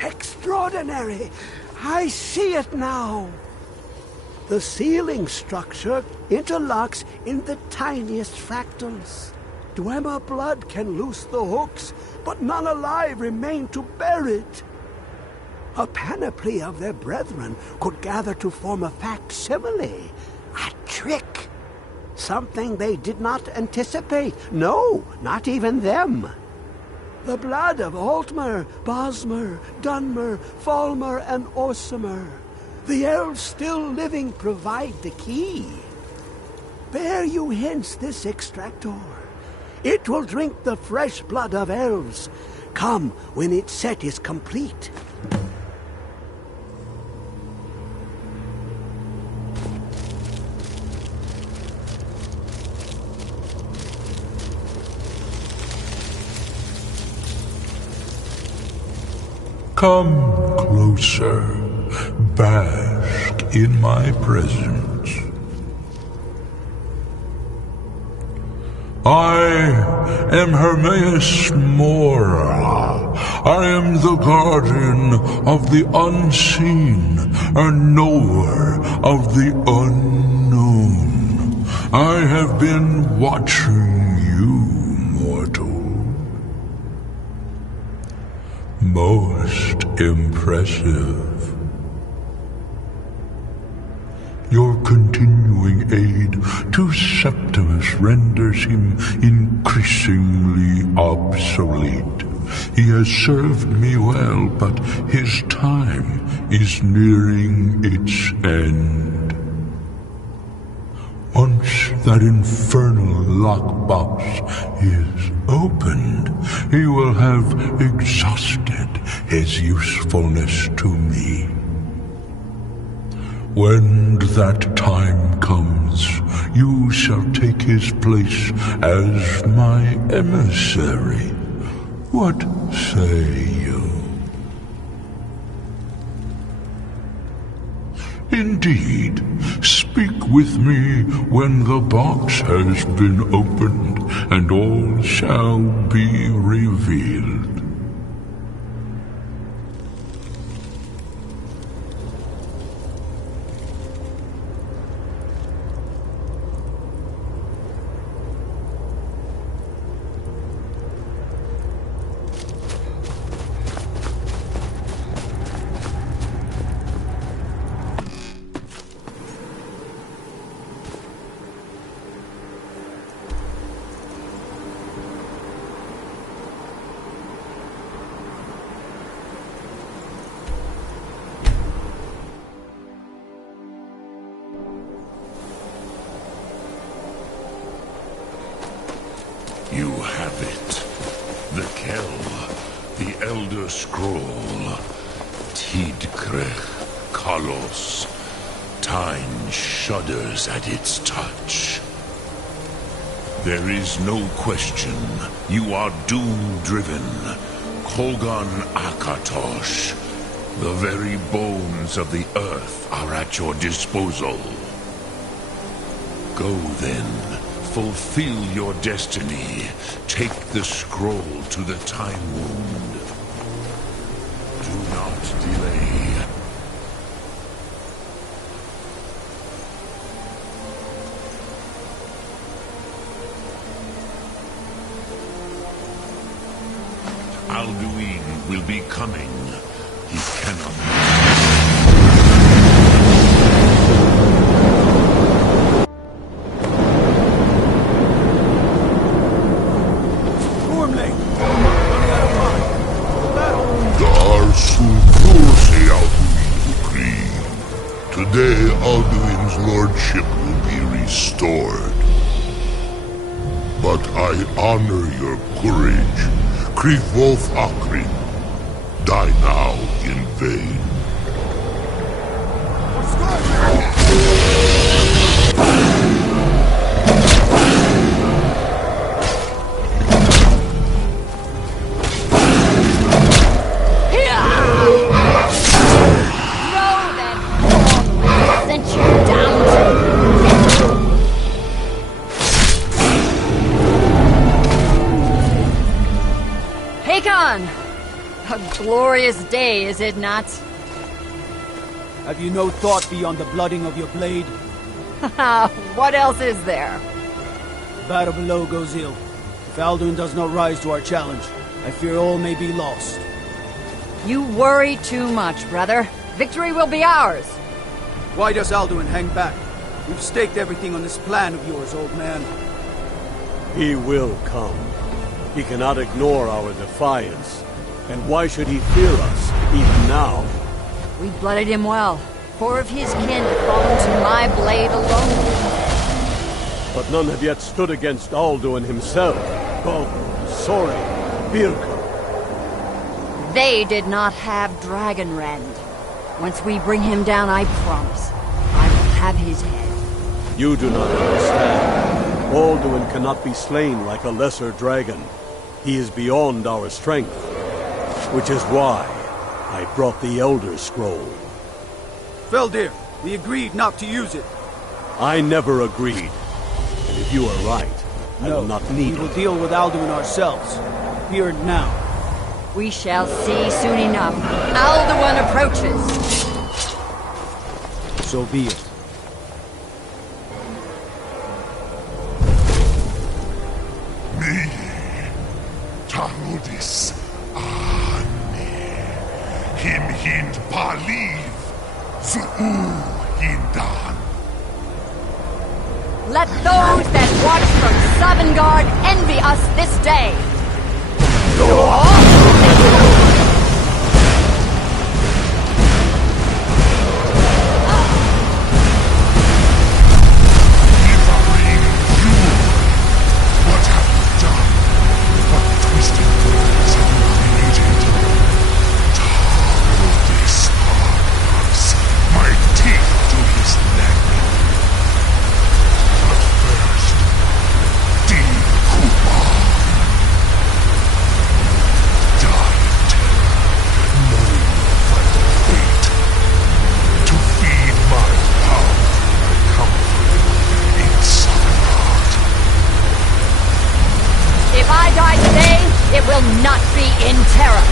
Extraordinary. I see it now. The ceiling structure interlocks in the tiniest fractals. Dwemer blood can loose the hooks, but none alive remain to bear it. A panoply of their brethren could gather to form a facsimile, a trick. Something they did not anticipate. No, not even them. The blood of Altmer, Bosmer, Dunmer, Falmer, and Orsimer. The elves still living provide the key. Bear you hence this extractor. It will drink the fresh blood of elves. Come when its set is complete. Come closer, bask in my presence. I am Hermaeus Mora. I am the guardian of the unseen, a knower of the unknown. I have been watching you, mortal. Most impressive. Your continuing aid to Septimus renders him increasingly obsolete. He has served me well, but his time is nearing its end. Once that infernal lockbox is opened, he will have exhausted his usefulness to me. When that time comes, you shall take his place as my emissary. What say you? Indeed, speak with me when the box has been opened, and all shall be revealed. You have it. The Kell, the Elder Scroll. Tidkrech Kalos. Time shudders at its touch. There is no question. You are doom-driven. Kogan Akatosh. The very bones of the earth are at your disposal. Go then. Fulfill your destiny. Take the scroll to the Time Wound. Do not delay. Alduin will be coming. He cannot... Today, Alduin's lordship will be restored. But I honor your courage. Krivwolf Akrin. Die now in vain. glorious day, is it not? Have you no thought beyond the blooding of your blade? What else is there? The battle below goes ill. If Alduin does not rise to our challenge, I fear all may be lost. You worry too much, brother. Victory will be ours. Why does Alduin hang back? We've staked everything on this plan of yours, old man. He will come. He cannot ignore our defiance. And why should he fear us, even now? We blooded him well. 4 of his kin have fallen to my blade alone. But none have yet stood against Alduin himself. Gog, Sori, Birka. They did not have Dragonrend. Once we bring him down, I promise, I will have his head. You do not understand. Alduin cannot be slain like a lesser dragon. He is beyond our strength. Which is why I brought the Elder Scroll. Feldir, we agreed not to use it. I never agreed. And if you are right, I will not need we will it. deal with Alduin ourselves. Here and now. We shall see soon enough. Alduin approaches. So be it. Me, Tarudis, Ane, Him Hind Paliv, Zuu Hindan. Let those that watch from Sovngarde envy us this day. What have you done? What twisted words have you created? Tarudis Arnas, my teeth to his neck. But first, Dean Cooper. Die in terror, knowing your final fate. To feed my power and comfort in Sovngarde. If I die today, it will not be in terror.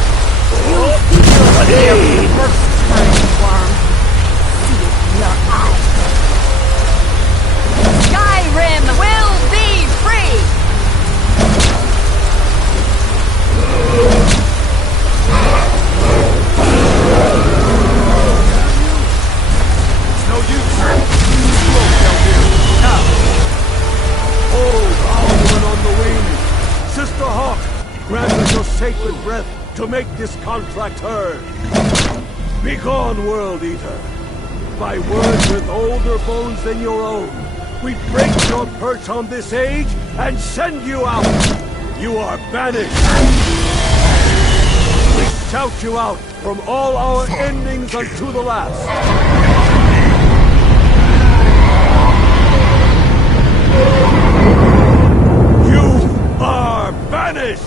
You feel fear for the first time, worm. See it in your eyes. Skyrim will be free! It's no use. Slow, Feldir. Now. Hold Alduin on the wing! Sister Hawk, grant us your sacred breath to make this contract heard. Begone, World Eater! By words with older bones than your own, we break your perch on this age and send you out! You are banished! We shout you out from all our endings unto the last! You are banished!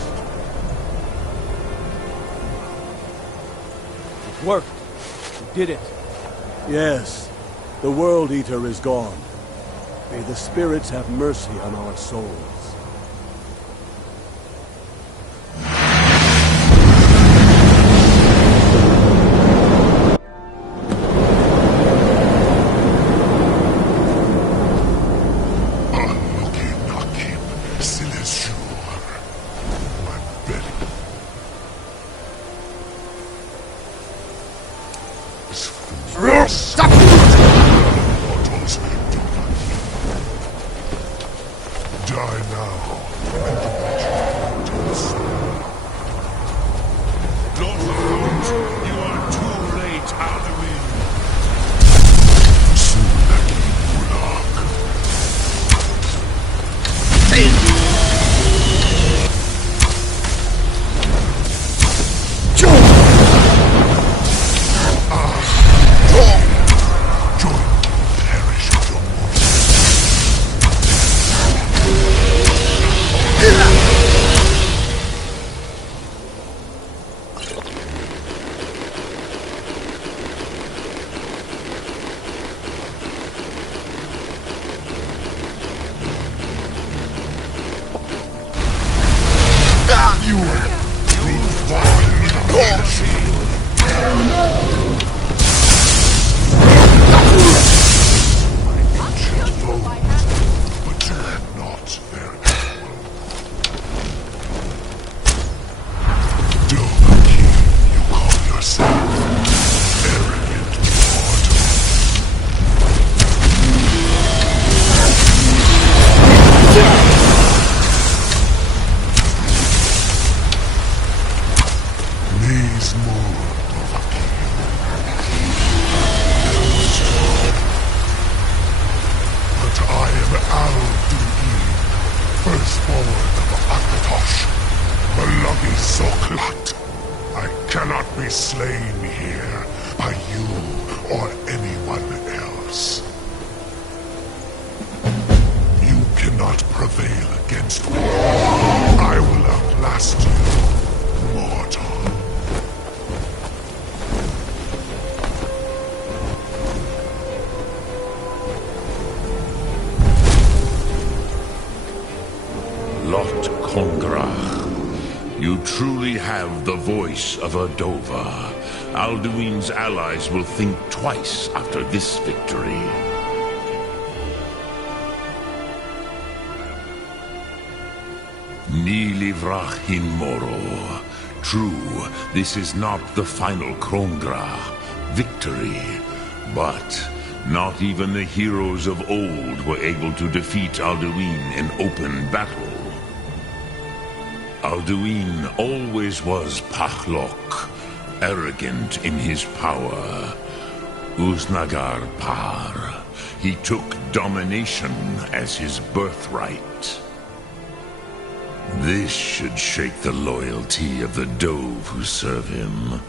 It worked. We did it. Yes, the World Eater is gone. May the spirits have mercy on our souls. Die now, and the Lord Lord, you are too late, Alduin. Sulaki Bulak. Join perish of your mortal. or anyone else. You cannot prevail against me. I will outlast you, mortal. Lot Kongrach, you truly have the voice of a Dova. Alduin's allies will think twice after this victory. Ni livrach hin moro. True, this is not the final Krongra victory, but not even the heroes of old were able to defeat Alduin in open battle. Alduin always was Pachlok, arrogant in his power. Uznagar Par. He took domination as his birthright. This should shake the loyalty of the Dove who serve him.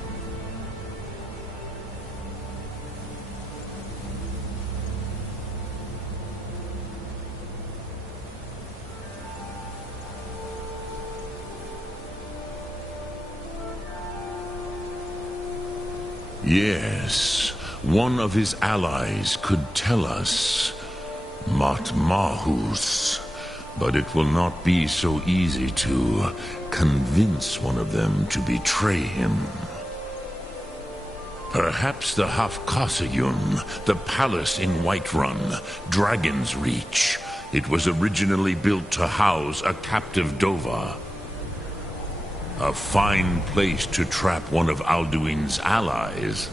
Yes, one of his allies could tell us. Matmahus. But it will not be so easy to convince one of them to betray him. Perhaps the Hafkasayun, the palace in Whiterun, Dragon's Reach. It was originally built to house a captive Dova. A fine place to trap one of Alduin's allies,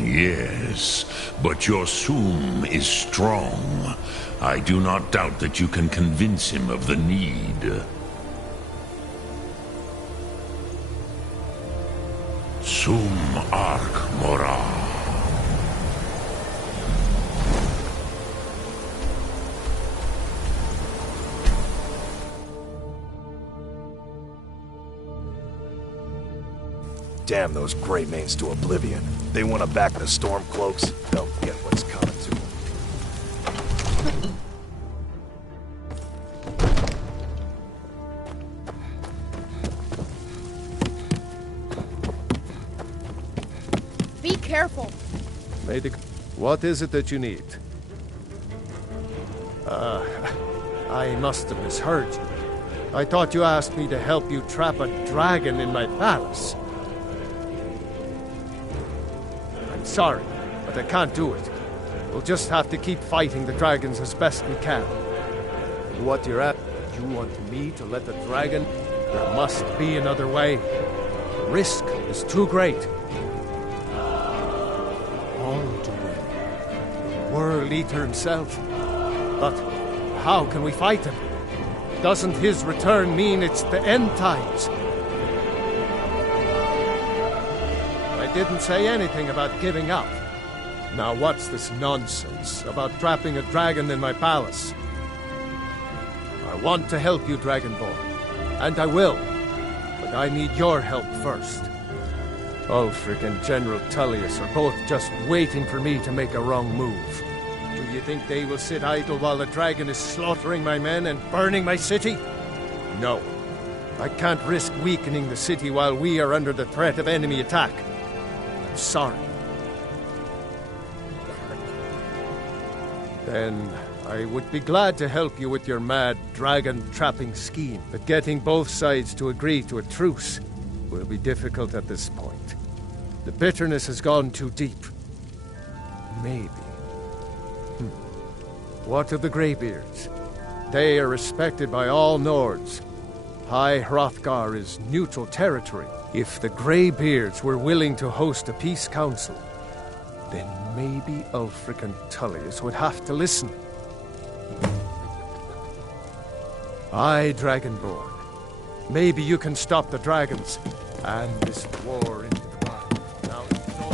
Yes, but your Sum is strong. I do not doubt that you can convince him of the need. Sum Ark Mora. Damn those Grey Manes to oblivion. They want to back the Stormcloaks. They'll get what's coming to them. Be careful. What is it that you need? I must have misheard you. I thought you asked me to help you trap a dragon in my palace. Sorry, but I can't do it. We'll just have to keep fighting the dragons as best we can. What you're at, you want me to let the dragon? There must be another way. The risk is too great. Alduin, World Eater himself. But how can we fight him? Doesn't his return mean it's the end times? I didn't say anything about giving up. Now what's this nonsense about trapping a dragon in my palace? I want to help you, Dragonborn, and I will, but I need your help first. Ulfric and General Tullius are both just waiting for me to make a wrong move. Do you think they will sit idle while the dragon is slaughtering my men and burning my city? No. I can't risk weakening the city while we are under the threat of enemy attack. Sorry. Then I would be glad to help you with your mad dragon-trapping scheme, but getting both sides to agree to a truce will be difficult at this point. The bitterness has gone too deep. Maybe. What of the Greybeards? They are respected by all Nords. High Hrothgar is neutral territory. If the Greybeards were willing to host a peace council, then maybe Ulfric and Tullius would have to listen. Aye, Dragonborn. Maybe you can stop the dragons and this war into the wild. Now it's all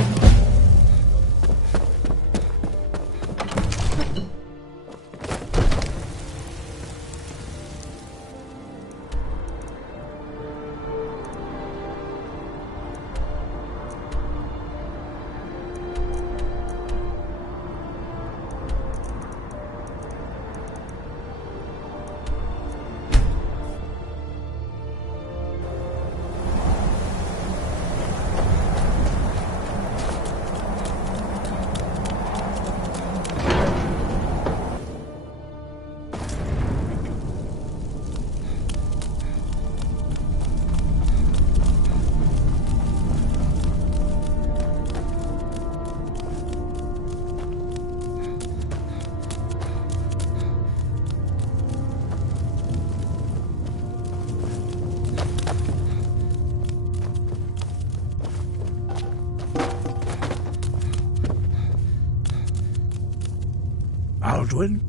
Alduin?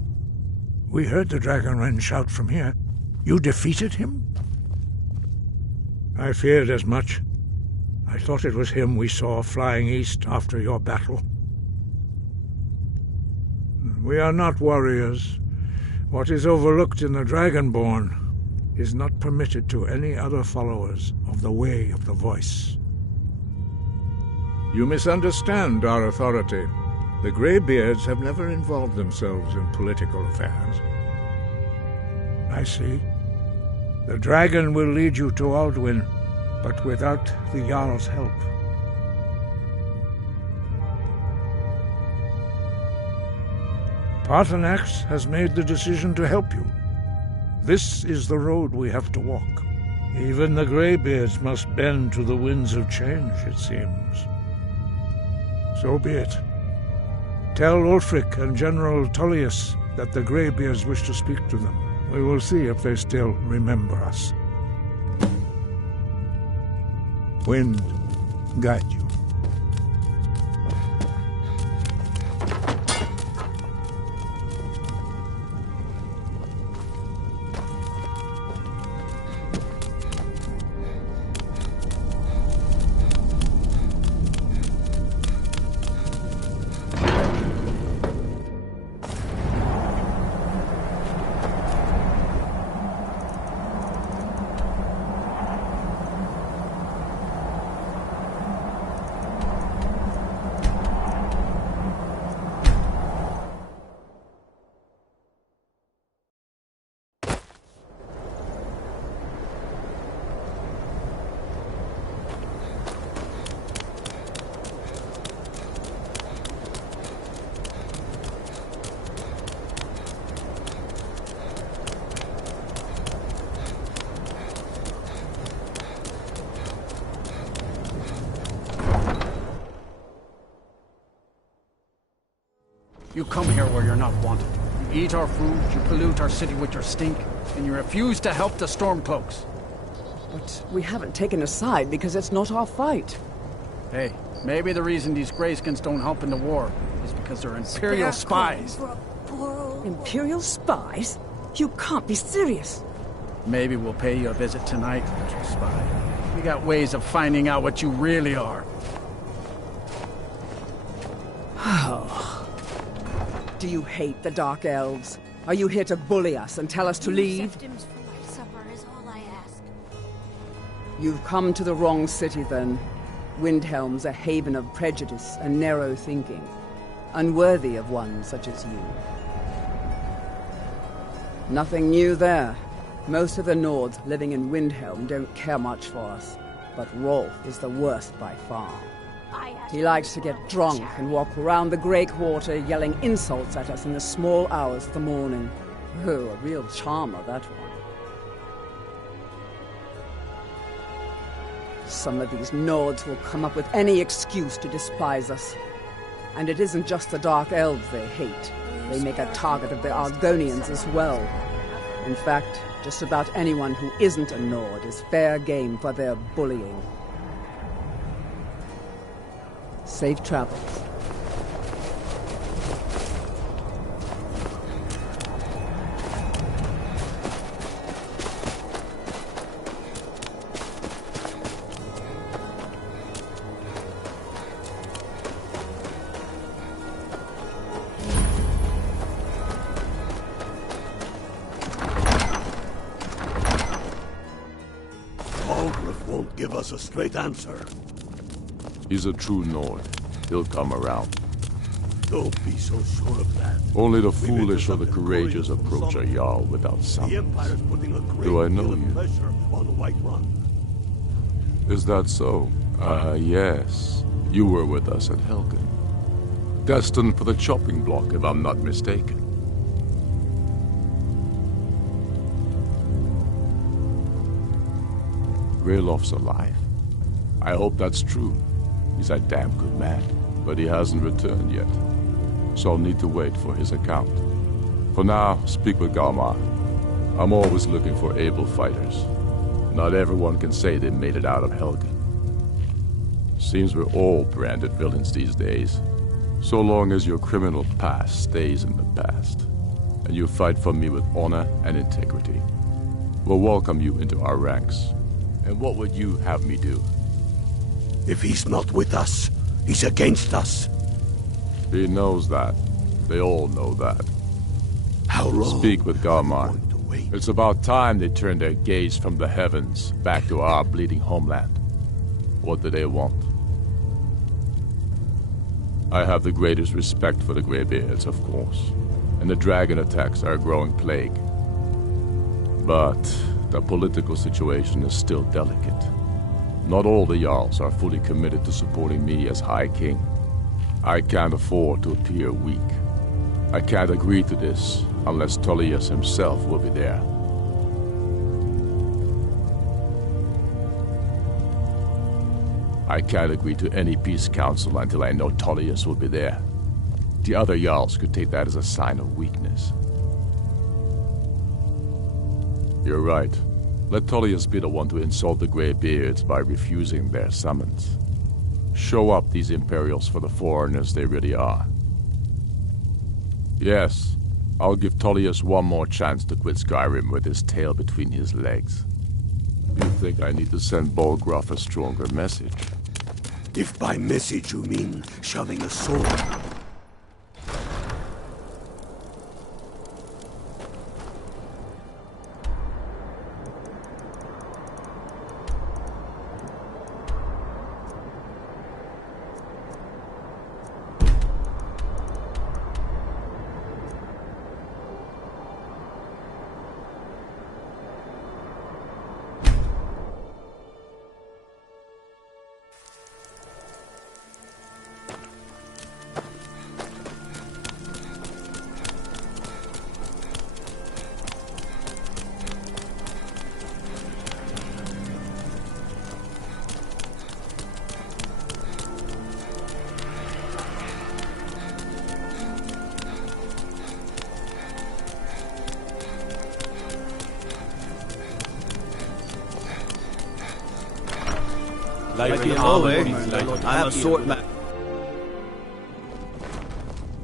We heard the Dragonrend shout from here. You defeated him? I feared as much. I thought it was him we saw flying east after your battle. We are not warriors. What is overlooked in the Dragonborn is not permitted to any other followers of the Way of the Voice. You misunderstand our authority. The Greybeards have never involved themselves in political affairs. I see. The dragon will lead you to Alduin, but without the Jarl's help. Paarthurnax has made the decision to help you. This is the road we have to walk. Even the Greybeards must bend to the winds of change, it seems. So be it. Tell Ulfric and General Tullius that the Greybeards wish to speak to them. We will see if they still remember us. Wind, guide you. You come here where you're not wanted. You eat our food, you pollute our city with your stink, and you refuse to help the Stormcloaks. But we haven't taken a side because it's not our fight. Hey, maybe the reason these Greyskins don't help in the war is because they're Imperial spies. Imperial spies? You can't be serious. Maybe we'll pay you a visit tonight, little spy. We got ways of finding out what you really are. Do you hate the Dark Elves? Are you here to bully us and tell us to leave? Septims for my supper is all I ask. You've come to the wrong city, then. Windhelm's a haven of prejudice and narrow thinking, unworthy of one such as you. Nothing new there. Most of the Nords living in Windhelm don't care much for us, but Rolf is the worst by far. He likes to get drunk and walk around the Grey Quarter yelling insults at us in the small hours of the morning. Oh, a real charmer, that one. Some of these Nords will come up with any excuse to despise us. And it isn't just the Dark Elves they hate. They make a target of the Argonians as well. In fact, just about anyone who isn't a Nord is fair game for their bullying. Safe travels. Algrif won't give us a straight answer. He's a true Nord. He'll come around. Don't be so sure of that. Only the foolish or the courageous approach a Jarl without summons. The Empire's putting a great Do I know deal of you? pressure on Whiterun. Is that so? Yes. You were with us at Helgen. Destined for the chopping block, if I'm not mistaken. Raylof's alive. I hope that's true. He's a damn good man, but he hasn't returned yet. So I'll need to wait for his account. For now, speak with Galmar. I'm always looking for able fighters. Not everyone can say they made it out of Helgen. Seems we're all branded villains these days, so long as your criminal past stays in the past. and you fight for me with honor and integrity. We'll welcome you into our ranks. And what would you have me do? If he's not with us, he's against us. He knows that. They all know that. How long? Speak with Garmar. It's about time they turned their gaze from the heavens back to our bleeding homeland. What do they want? I have the greatest respect for the Greybeards, of course, and the dragon attacks are a growing plague. But the political situation is still delicate. Not all the Jarls are fully committed to supporting me as High King. I can't afford to appear weak. I can't agree to this unless Tullius himself will be there. I can't agree to any peace council until I know Tullius will be there. The other Jarls could take that as a sign of weakness. You're right. Let Tullius be the one to insult the Greybeards by refusing their summons. Show up these Imperials for the foreigners they really are. Yes, I'll give Tullius one more chance to quit Skyrim with his tail between his legs. You think I need to send Bolgraf a stronger message? If by message you mean shoving a sword. Like you know, I'm a sword man.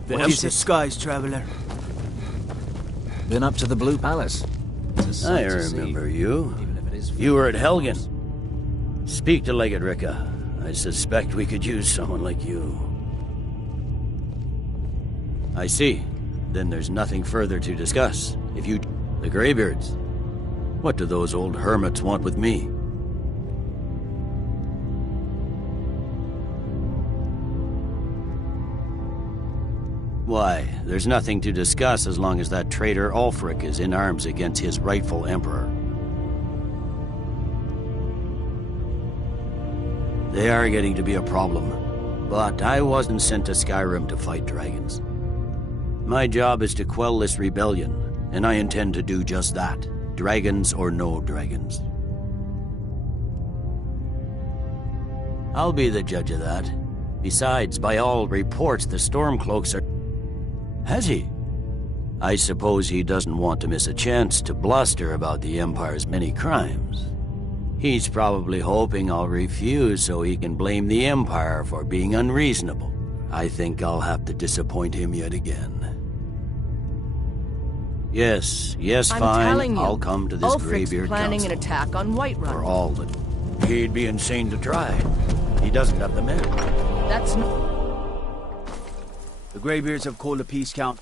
What is the skies, traveler? Been up to the Blue Palace. I remember you. You were at Helgen. Speak to Legate Ricka. I suspect we could use someone like you. I see. Then there's nothing further to discuss. If you... The Greybeards. What do those old hermits want with me? Why, there's nothing to discuss as long as that traitor Ulfric is in arms against his rightful emperor. They are getting to be a problem, but I wasn't sent to Skyrim to fight dragons. My job is to quell this rebellion, and I intend to do just that, dragons or no dragons. I'll be the judge of that. Besides, by all reports, the Stormcloaks are... Has he? I suppose he doesn't want to miss a chance to bluster about the Empire's many crimes. He's probably hoping I'll refuse so he can blame the Empire for being unreasonable. I think I'll have to disappoint him yet again. Yes, I'm fine. telling you, I'll come to this Ulfric's Greybeard planning Council. an attack on Whiterun. For all that... He'd be insane to try. He doesn't have the men. That's no... The Greybeards have called a peace count.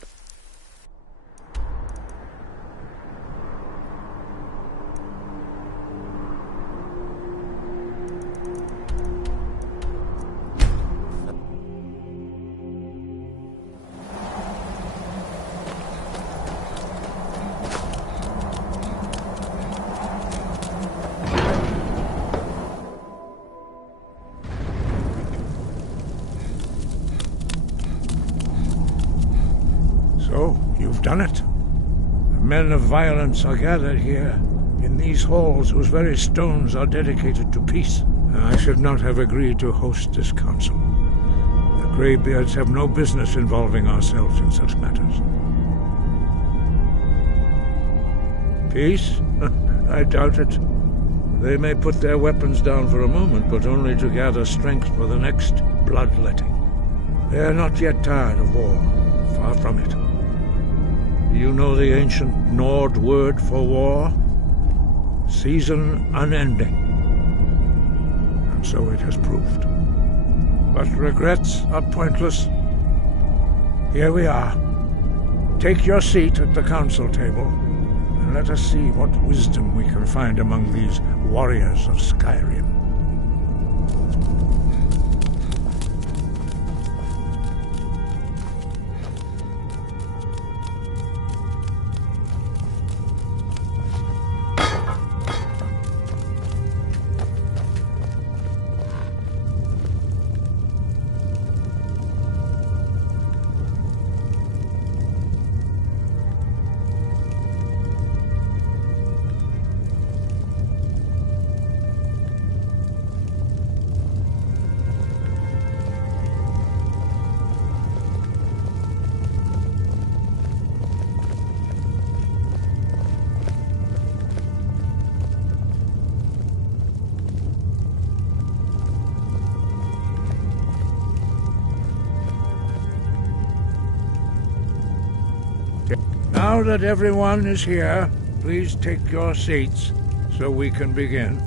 So, you've done it. The men of violence are gathered here, in these halls whose very stones are dedicated to peace. I should not have agreed to host this council. The Greybeards have no business involving ourselves in such matters. Peace? I doubt it. They may put their weapons down for a moment, but only to gather strength for the next bloodletting. They are not yet tired of war. Far from it. You know the ancient Nord word for war? Season unending. And so it has proved. But regrets are pointless. Here we are. Take your seat at the council table, and let us see what wisdom we can find among these warriors of Skyrim. Now that everyone is here, please take your seats so we can begin.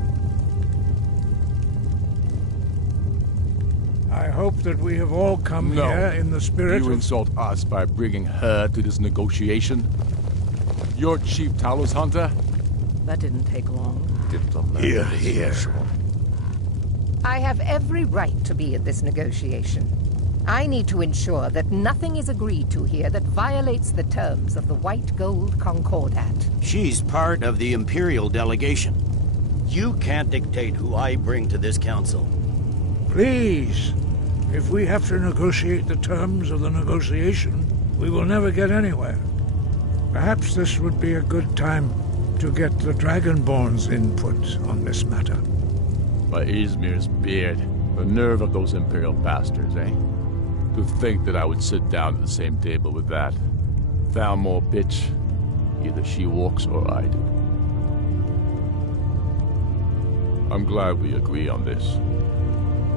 I hope that we have all come here in the spirit You of... insult us by bringing her to this negotiation? You're Chief Talos Hunter? That didn't take long. Here, here. I have every right to be at this negotiation. I need to ensure that nothing is agreed to here that violates the terms of the White Gold Concordat. She's part of the Imperial delegation. You can't dictate who I bring to this council. Please, if we have to negotiate the terms of the negotiation, we will never get anywhere. Perhaps this would be a good time to get the Dragonborn's input on this matter. By Izmir's beard, the nerve of those Imperial bastards, eh? To think that I would sit down at the same table with that. Thalmor bitch. Either she walks or I do. I'm glad we agree on this.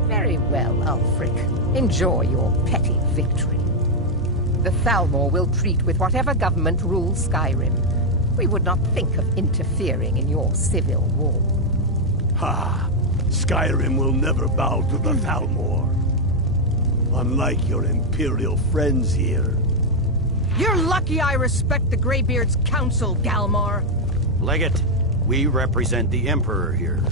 Very well, Ulfric. Enjoy your petty victory. The Thalmor will treat with whatever government rules Skyrim. We would not think of interfering in your civil war. Ha! Skyrim will never bow to the Thalmor. Unlike your Imperial friends here. You're lucky I respect the Greybeard's counsel, Galmar. Legate, we represent the Emperor here.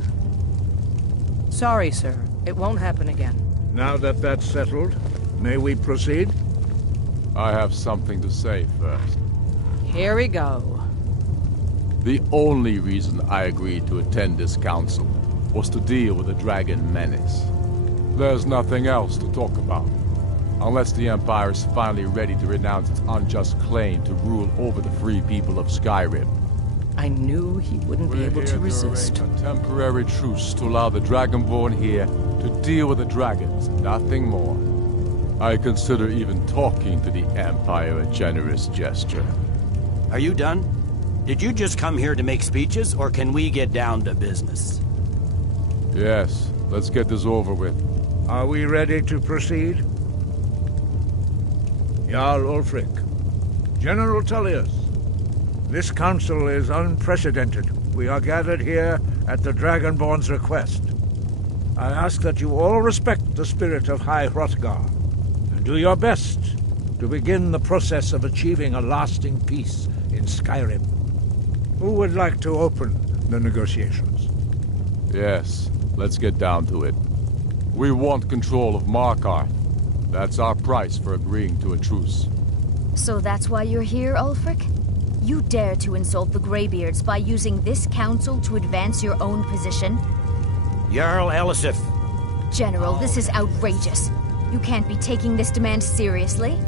Sorry, sir. It won't happen again. Now that that's settled, may we proceed? I have something to say first. Here we go. The only reason I agreed to attend this council was to deal with the Dragon Menace. There's nothing else to talk about. Unless the Empire is finally ready to renounce its unjust claim to rule over the free people of Skyrim. I knew he wouldn't be able to resist. A temporary truce to allow the Dragonborn here to deal with the dragons, nothing more. I consider even talking to the Empire a generous gesture. Are you done? Did you just come here to make speeches, or can we get down to business? Yes, let's get this over with. Are we ready to proceed? Jarl Ulfric, General Tullius, this council is unprecedented. We are gathered here at the Dragonborn's request. I ask that you all respect the spirit of High Hrothgar, and do your best to begin the process of achieving a lasting peace in Skyrim. Who would like to open the negotiations? Yes, let's get down to it. We want control of Markarth. That's our price for agreeing to a truce. So that's why you're here, Ulfric? You dare to insult the Greybeards by using this council to advance your own position? Jarl Elisif. General, this is outrageous. You can't be taking this demand seriously.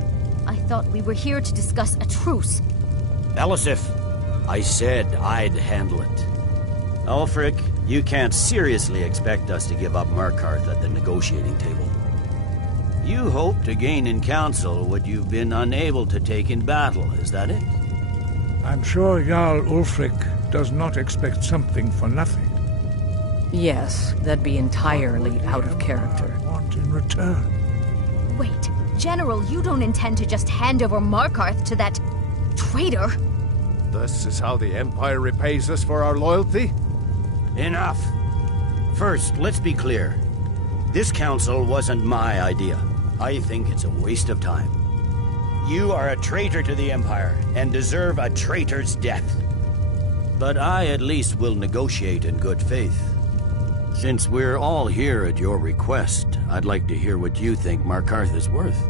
I thought we were here to discuss a truce. Elisif, I said I'd handle it. Ulfric, you can't seriously expect us to give up Markarth at the negotiating table. You hope to gain in council what you've been unable to take in battle, is that it? I'm sure Jarl Ulfric does not expect something for nothing. Yes, that'd be entirely out of character. Want in return? Wait, General, you don't intend to just hand over Markarth to that Traitor? This is how the Empire repays us for our loyalty? Enough! First, let's be clear. This council wasn't my idea. I think it's a waste of time. You are a traitor to the Empire, and deserve a traitor's death. But I at least will negotiate in good faith. Since we're all here at your request, I'd like to hear what you think Markarth is worth.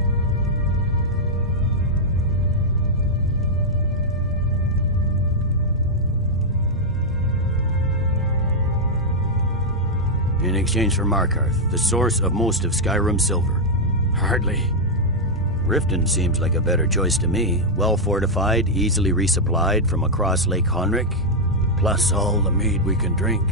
In exchange for Markarth, the source of most of Skyrim's silver. Hardly. Riften seems like a better choice to me. Well fortified, easily resupplied from across Lake Honrick, plus all the mead we can drink.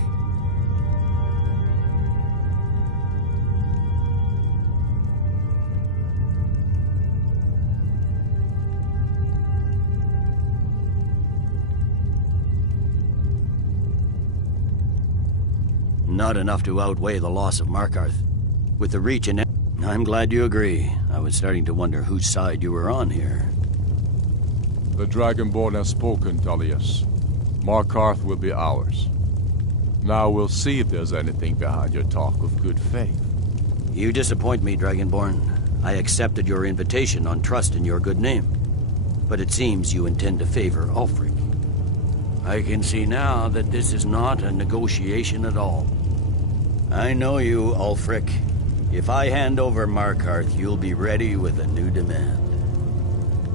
Not enough to outweigh the loss of Markarth. With the Reach and... I'm glad you agree. I was starting to wonder whose side you were on here. The Dragonborn has spoken, Tullius. Markarth will be ours. Now we'll see if there's anything behind your talk of good faith. You disappoint me, Dragonborn. I accepted your invitation on trust in your good name. But it seems you intend to favor Ulfric. I can see now that this is not a negotiation at all. I know you, Ulfric. If I hand over Markarth, you'll be ready with a new demand.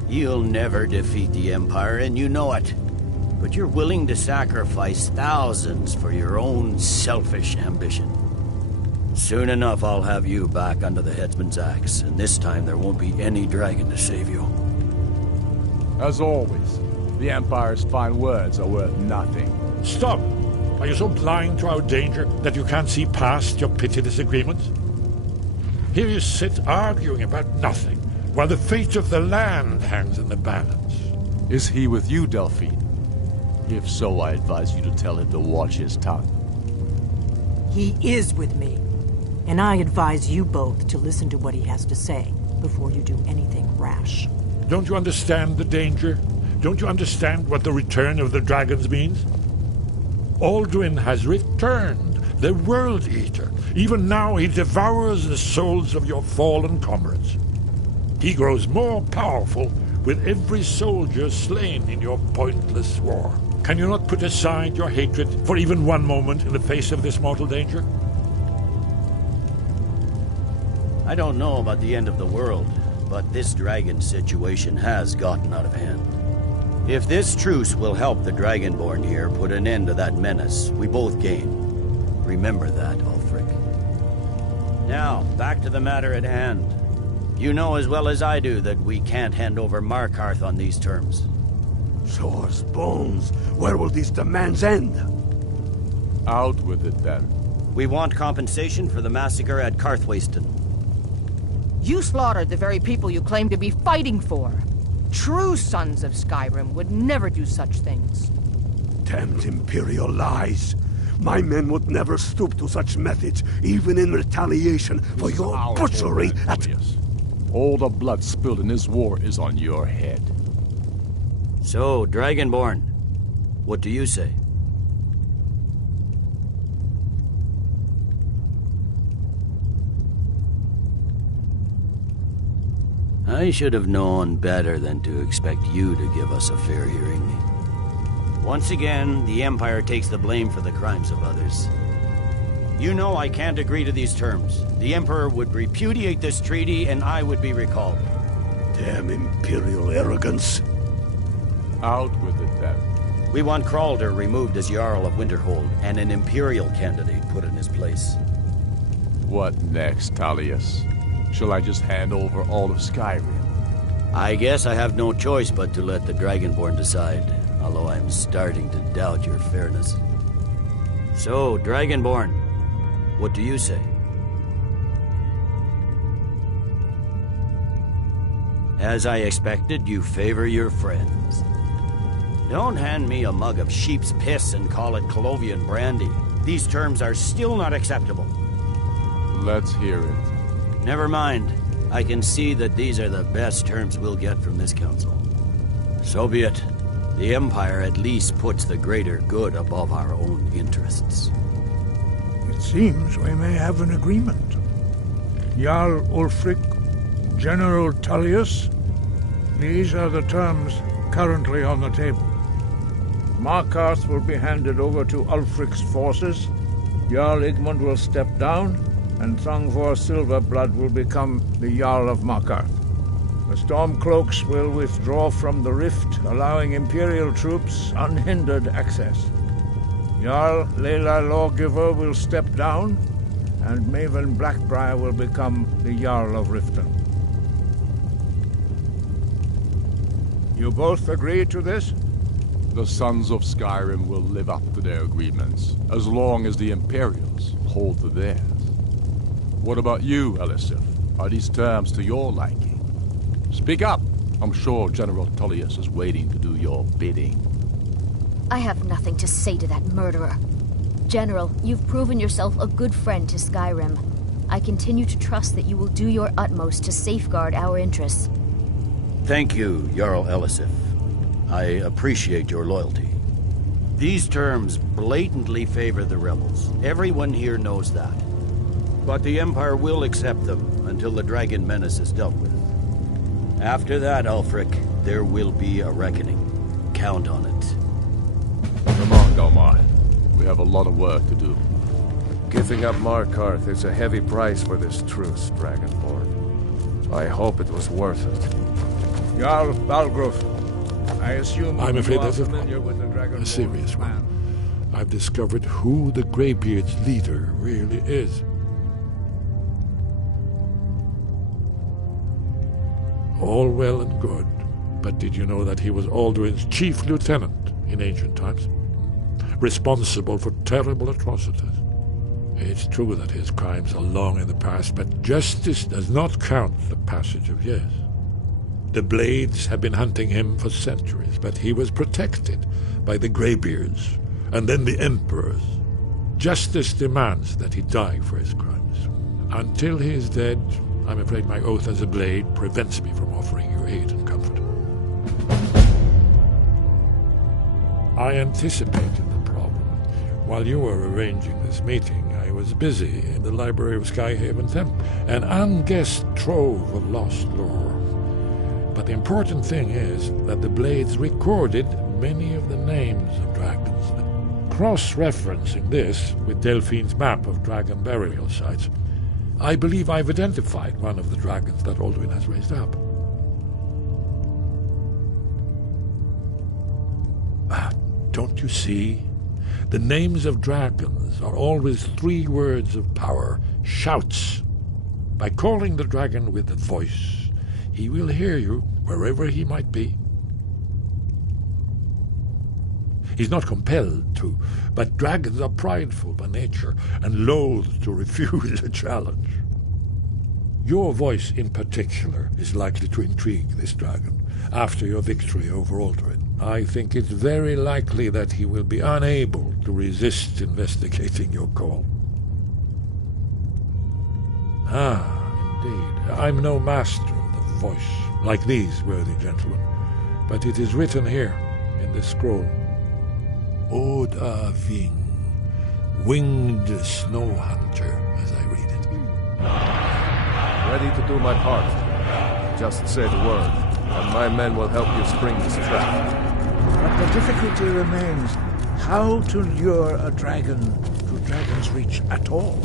You'll never defeat the Empire, and you know it. But you're willing to sacrifice thousands for your own selfish ambition. Soon enough, I'll have you back under the headsman's axe, and this time there won't be any dragon to save you. As always, the Empire's fine words are worth nothing. Stop! Are you so blind to our danger that you can't see past your petty disagreements? Here you sit arguing about nothing, while the fate of the land hangs in the balance. Is he with you, Delphine? If so, I advise you to tell him to watch his tongue. He is with me, and I advise you both to listen to what he has to say before you do anything rash. Don't you understand the danger? Don't you understand what the return of the dragons means? Alduin has returned, the World Eater. Even now he devours the souls of your fallen comrades. He grows more powerful with every soldier slain in your pointless war. Can you not put aside your hatred for even one moment in the face of this mortal danger? I don't know about the end of the world, but this dragon situation has gotten out of hand. If this truce will help the Dragonborn here put an end to that menace, we both gain. Remember that, Ulfric. Now, back to the matter at hand. You know as well as I do that we can't hand over Markarth on these terms. Sore's bones. Where will these demands end? Out with it, then. We want compensation for the massacre at Karthwasten. You slaughtered the very people you claim to be fighting for. True sons of Skyrim would never do such things. Damned Imperial lies. My men would never stoop to such methods, even in retaliation for your butchery at... All the blood spilled in this war is on your head. So, Dragonborn, what do you say? I should have known better than to expect you to give us a fair hearing. Once again, the Empire takes the blame for the crimes of others. You know I can't agree to these terms. The Emperor would repudiate this treaty and I would be recalled. Damn Imperial arrogance. Out with it, then. We want Kralder removed as Jarl of Winterhold and an Imperial candidate put in his place. What next, Tullius? Shall I just hand over all of Skyrim? I guess I have no choice but to let the Dragonborn decide, although I'm starting to doubt your fairness. So, Dragonborn, what do you say? As I expected, you favor your friends. Don't hand me a mug of sheep's piss and call it Colovian brandy. These terms are still not acceptable. Let's hear it. Never mind. I can see that these are the best terms we'll get from this council. So be it. The Empire at least puts the greater good above our own interests. It seems we may have an agreement. Jarl Ulfric, General Tullius, these are the terms currently on the table. Markarth will be handed over to Ulfric's forces, Jarl Igmund will step down, and Thongvor Silverblood will become the Jarl of Markarth. The Stormcloaks will withdraw from the rift, allowing Imperial troops unhindered access. Jarl Leila Lawgiver will step down, and Maven Blackbriar will become the Jarl of Riften. You both agree to this? The Sons of Skyrim will live up to their agreements, as long as the Imperials hold to theirs. What about you, Elisif? Are these terms to your liking? Speak up! I'm sure General Tullius is waiting to do your bidding. I have nothing to say to that murderer. General, you've proven yourself a good friend to Skyrim. I continue to trust that you will do your utmost to safeguard our interests. Thank you, Jarl Elisif. I appreciate your loyalty. These terms blatantly favor the rebels. Everyone here knows that. But the Empire will accept them until the Dragon Menace is dealt with. After that, Ulfric, there will be a reckoning. Count on it. Come on, Galmar. We have a lot of work to do. Giving up Markarth is a heavy price for this truce, Dragonborn. I hope it was worth it. Jarl Balgruf, I assume I'm afraid that's a serious one. I've discovered who the Greybeard's leader really is. All well and good, but did you know that he was Alduin's chief lieutenant in ancient times? Responsible for terrible atrocities. It's true that his crimes are long in the past, but justice does not count the passage of years. The Blades have been hunting him for centuries, but he was protected by the Greybeards, and then the Emperors. Justice demands that he die for his crimes. Until he is dead, I'm afraid my oath as a Blade prevents me from offering you aid and comfort. I anticipated the problem. While you were arranging this meeting, I was busy in the library of Skyhaven Temple, an unguessed trove of lost lore. But the important thing is that the Blades recorded many of the names of dragons. Cross-referencing this with Delphine's map of dragon burial sites, I believe I've identified one of the dragons that Alduin has raised up. Don't you see? The names of dragons are always 3 words of power, shouts. By calling the dragon with a voice, he will hear you wherever he might be. He's not compelled to, but dragons are prideful by nature and loath to refuse a challenge. Your voice in particular is likely to intrigue this dragon after your victory over Alduin. I think it's very likely that he will be unable to resist investigating your call. Indeed. I'm no master of the voice, like these worthy gentlemen, but it is written here in this scroll. Oda Ving, winged snow hunter, as I read it. Ready to do my part. Just say the word, and my men will help you spring this trap. But the difficulty remains how to lure a dragon to Dragon's Reach at all.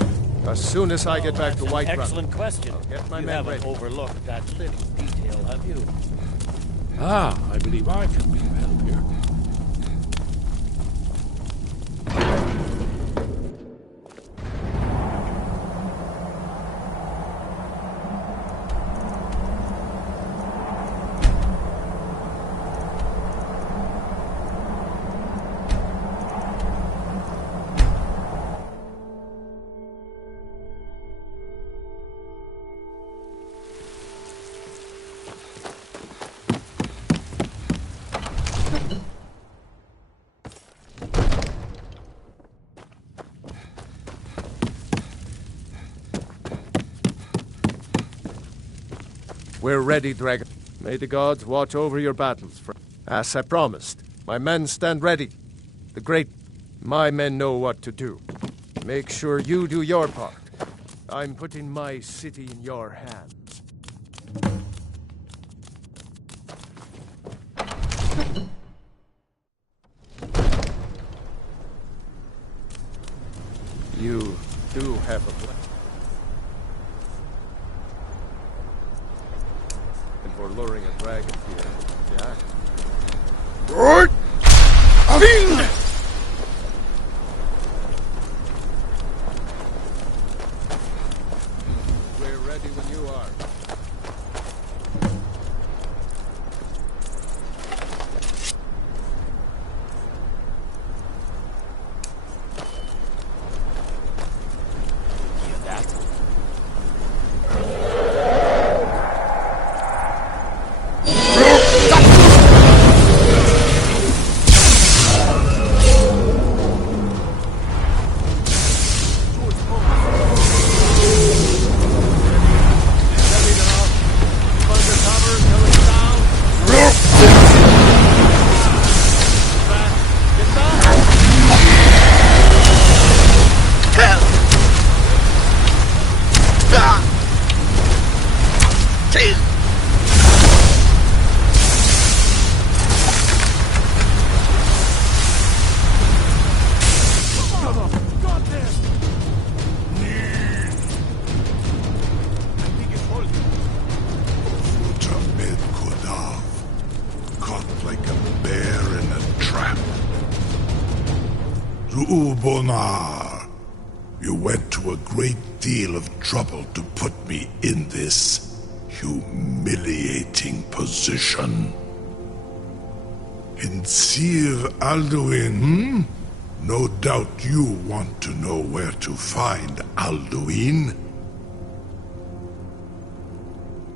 As soon as I get back to Whiterun. Excellent question. I'll get my you men haven't ready. overlooked that little detail, have you? I believe I can be of help here. We're ready, Dragon. May the gods watch over your battles, friend. As I promised, my men stand ready. My men know what to do. Make sure you do your part. I'm putting my city in your hands. You do have a plan. And for luring a dragon here, yeah. Good! We're ready when you are. Ubonar, you went to a great deal of trouble to put me in this humiliating position. In Sir Alduin, No doubt you want to know where to find Alduin.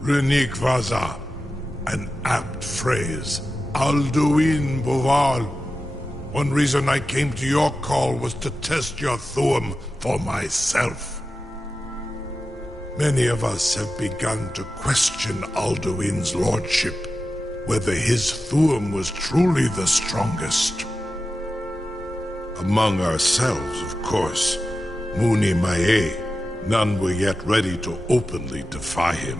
Renikvaza, an apt phrase. Alduin Boval. One reason I came to your call was to test your Thuum for myself. Many of us have begun to question Alduin's lordship, whether his Thuum was truly the strongest. Among ourselves, of course, Muni Mae, none were yet ready to openly defy him.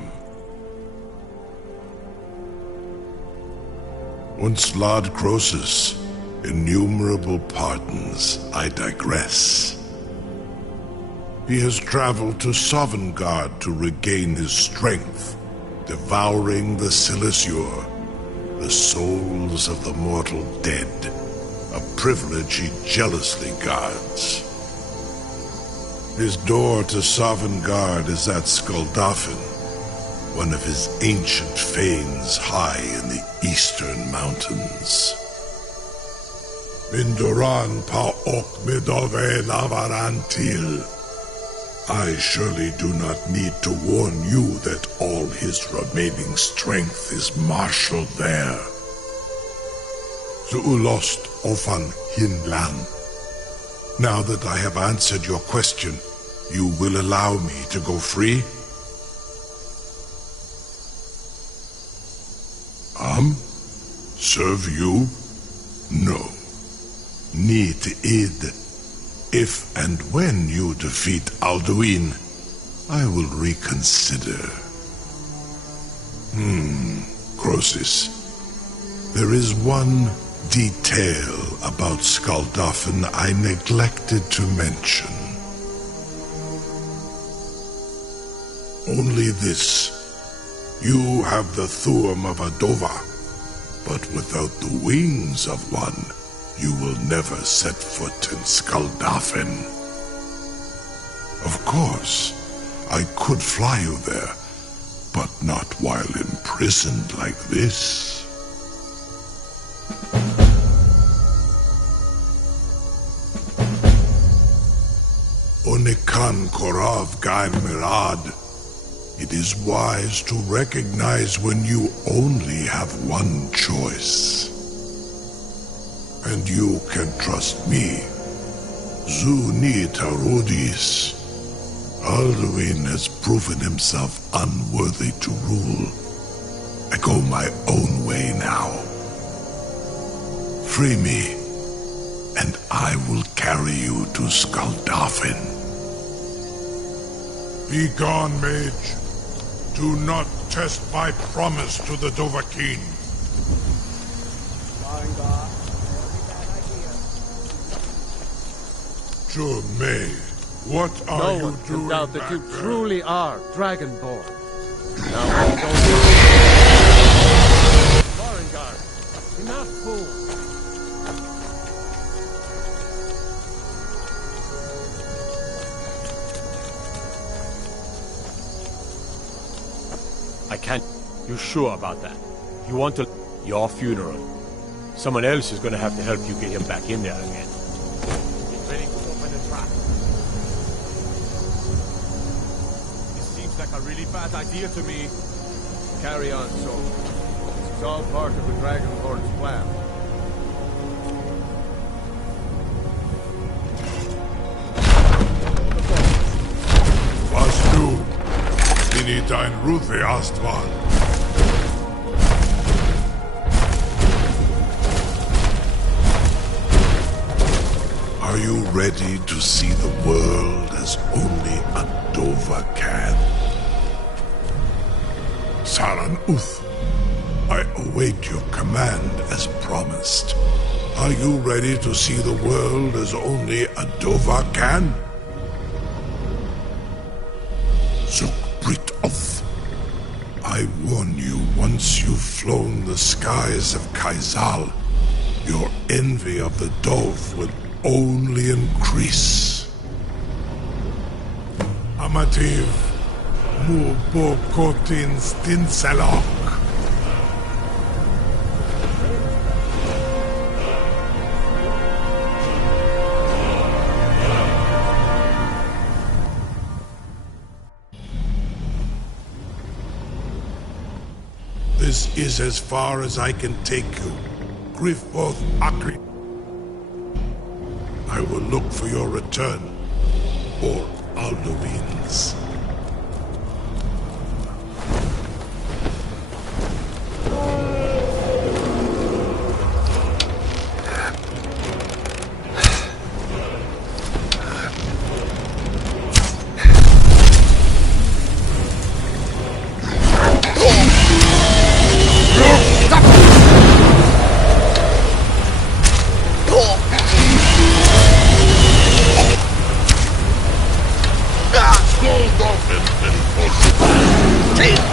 Once Lord Croesus, innumerable pardons, I digress. He has traveled to Sovngarde to regain his strength, devouring the Silesure, the souls of the mortal dead, a privilege he jealously guards. His door to Sovngarde is at Skuldafn, one of his ancient fanes high in the eastern mountains. Mindoran pa ok midove lavarantil. I surely do not need to warn you that all his remaining strength is marshaled there. Zuulost ofan hinlan. Now that I have answered your question, you will allow me to go free? Serve you? No. Need id. If and when you defeat Alduin, I will reconsider. Croesus. There is one detail about Skuldafn I neglected to mention. Only this. You have the Thuum of a Dova, but without the wings of one, you will never set foot in Skuldafn. Of course, I could fly you there, but not while imprisoned like this. Onikan Korav Gaim Mirad. It is wise to recognize when you only have one choice. And you can trust me. Zuni Tarudis. Alduin has proven himself unworthy to rule. I go my own way now. Free me, and I will carry you to Skuldafn. Be gone, mage. Do not test my promise to the Dovahkiin. May, what are no you one doing can doubt that you back there? truly are Dragonborn. Now go Varangar, enough fool. I can't. You sure about that? You want to... Your funeral. Someone else is gonna have to help you get him back in there again. Get ready to open the trap. This seems like a really bad idea to me. Carry on, soldier. This is all part of the Dragonborn's plan. Was du? Bin ich dein Rufe Astval? Are you ready to see the world as only a Dova can? Saran Uth, I await your command as promised. Are you ready to see the world as only a Dova can? Zukbrit Oth, I warn you, once you've flown the skies of Kaizal, your envy of the Dove will only increase. Amativ, mu bokotin stinselok. This is as far as I can take you. Grifoth Akri. I will look for your return, or Alduin's. Take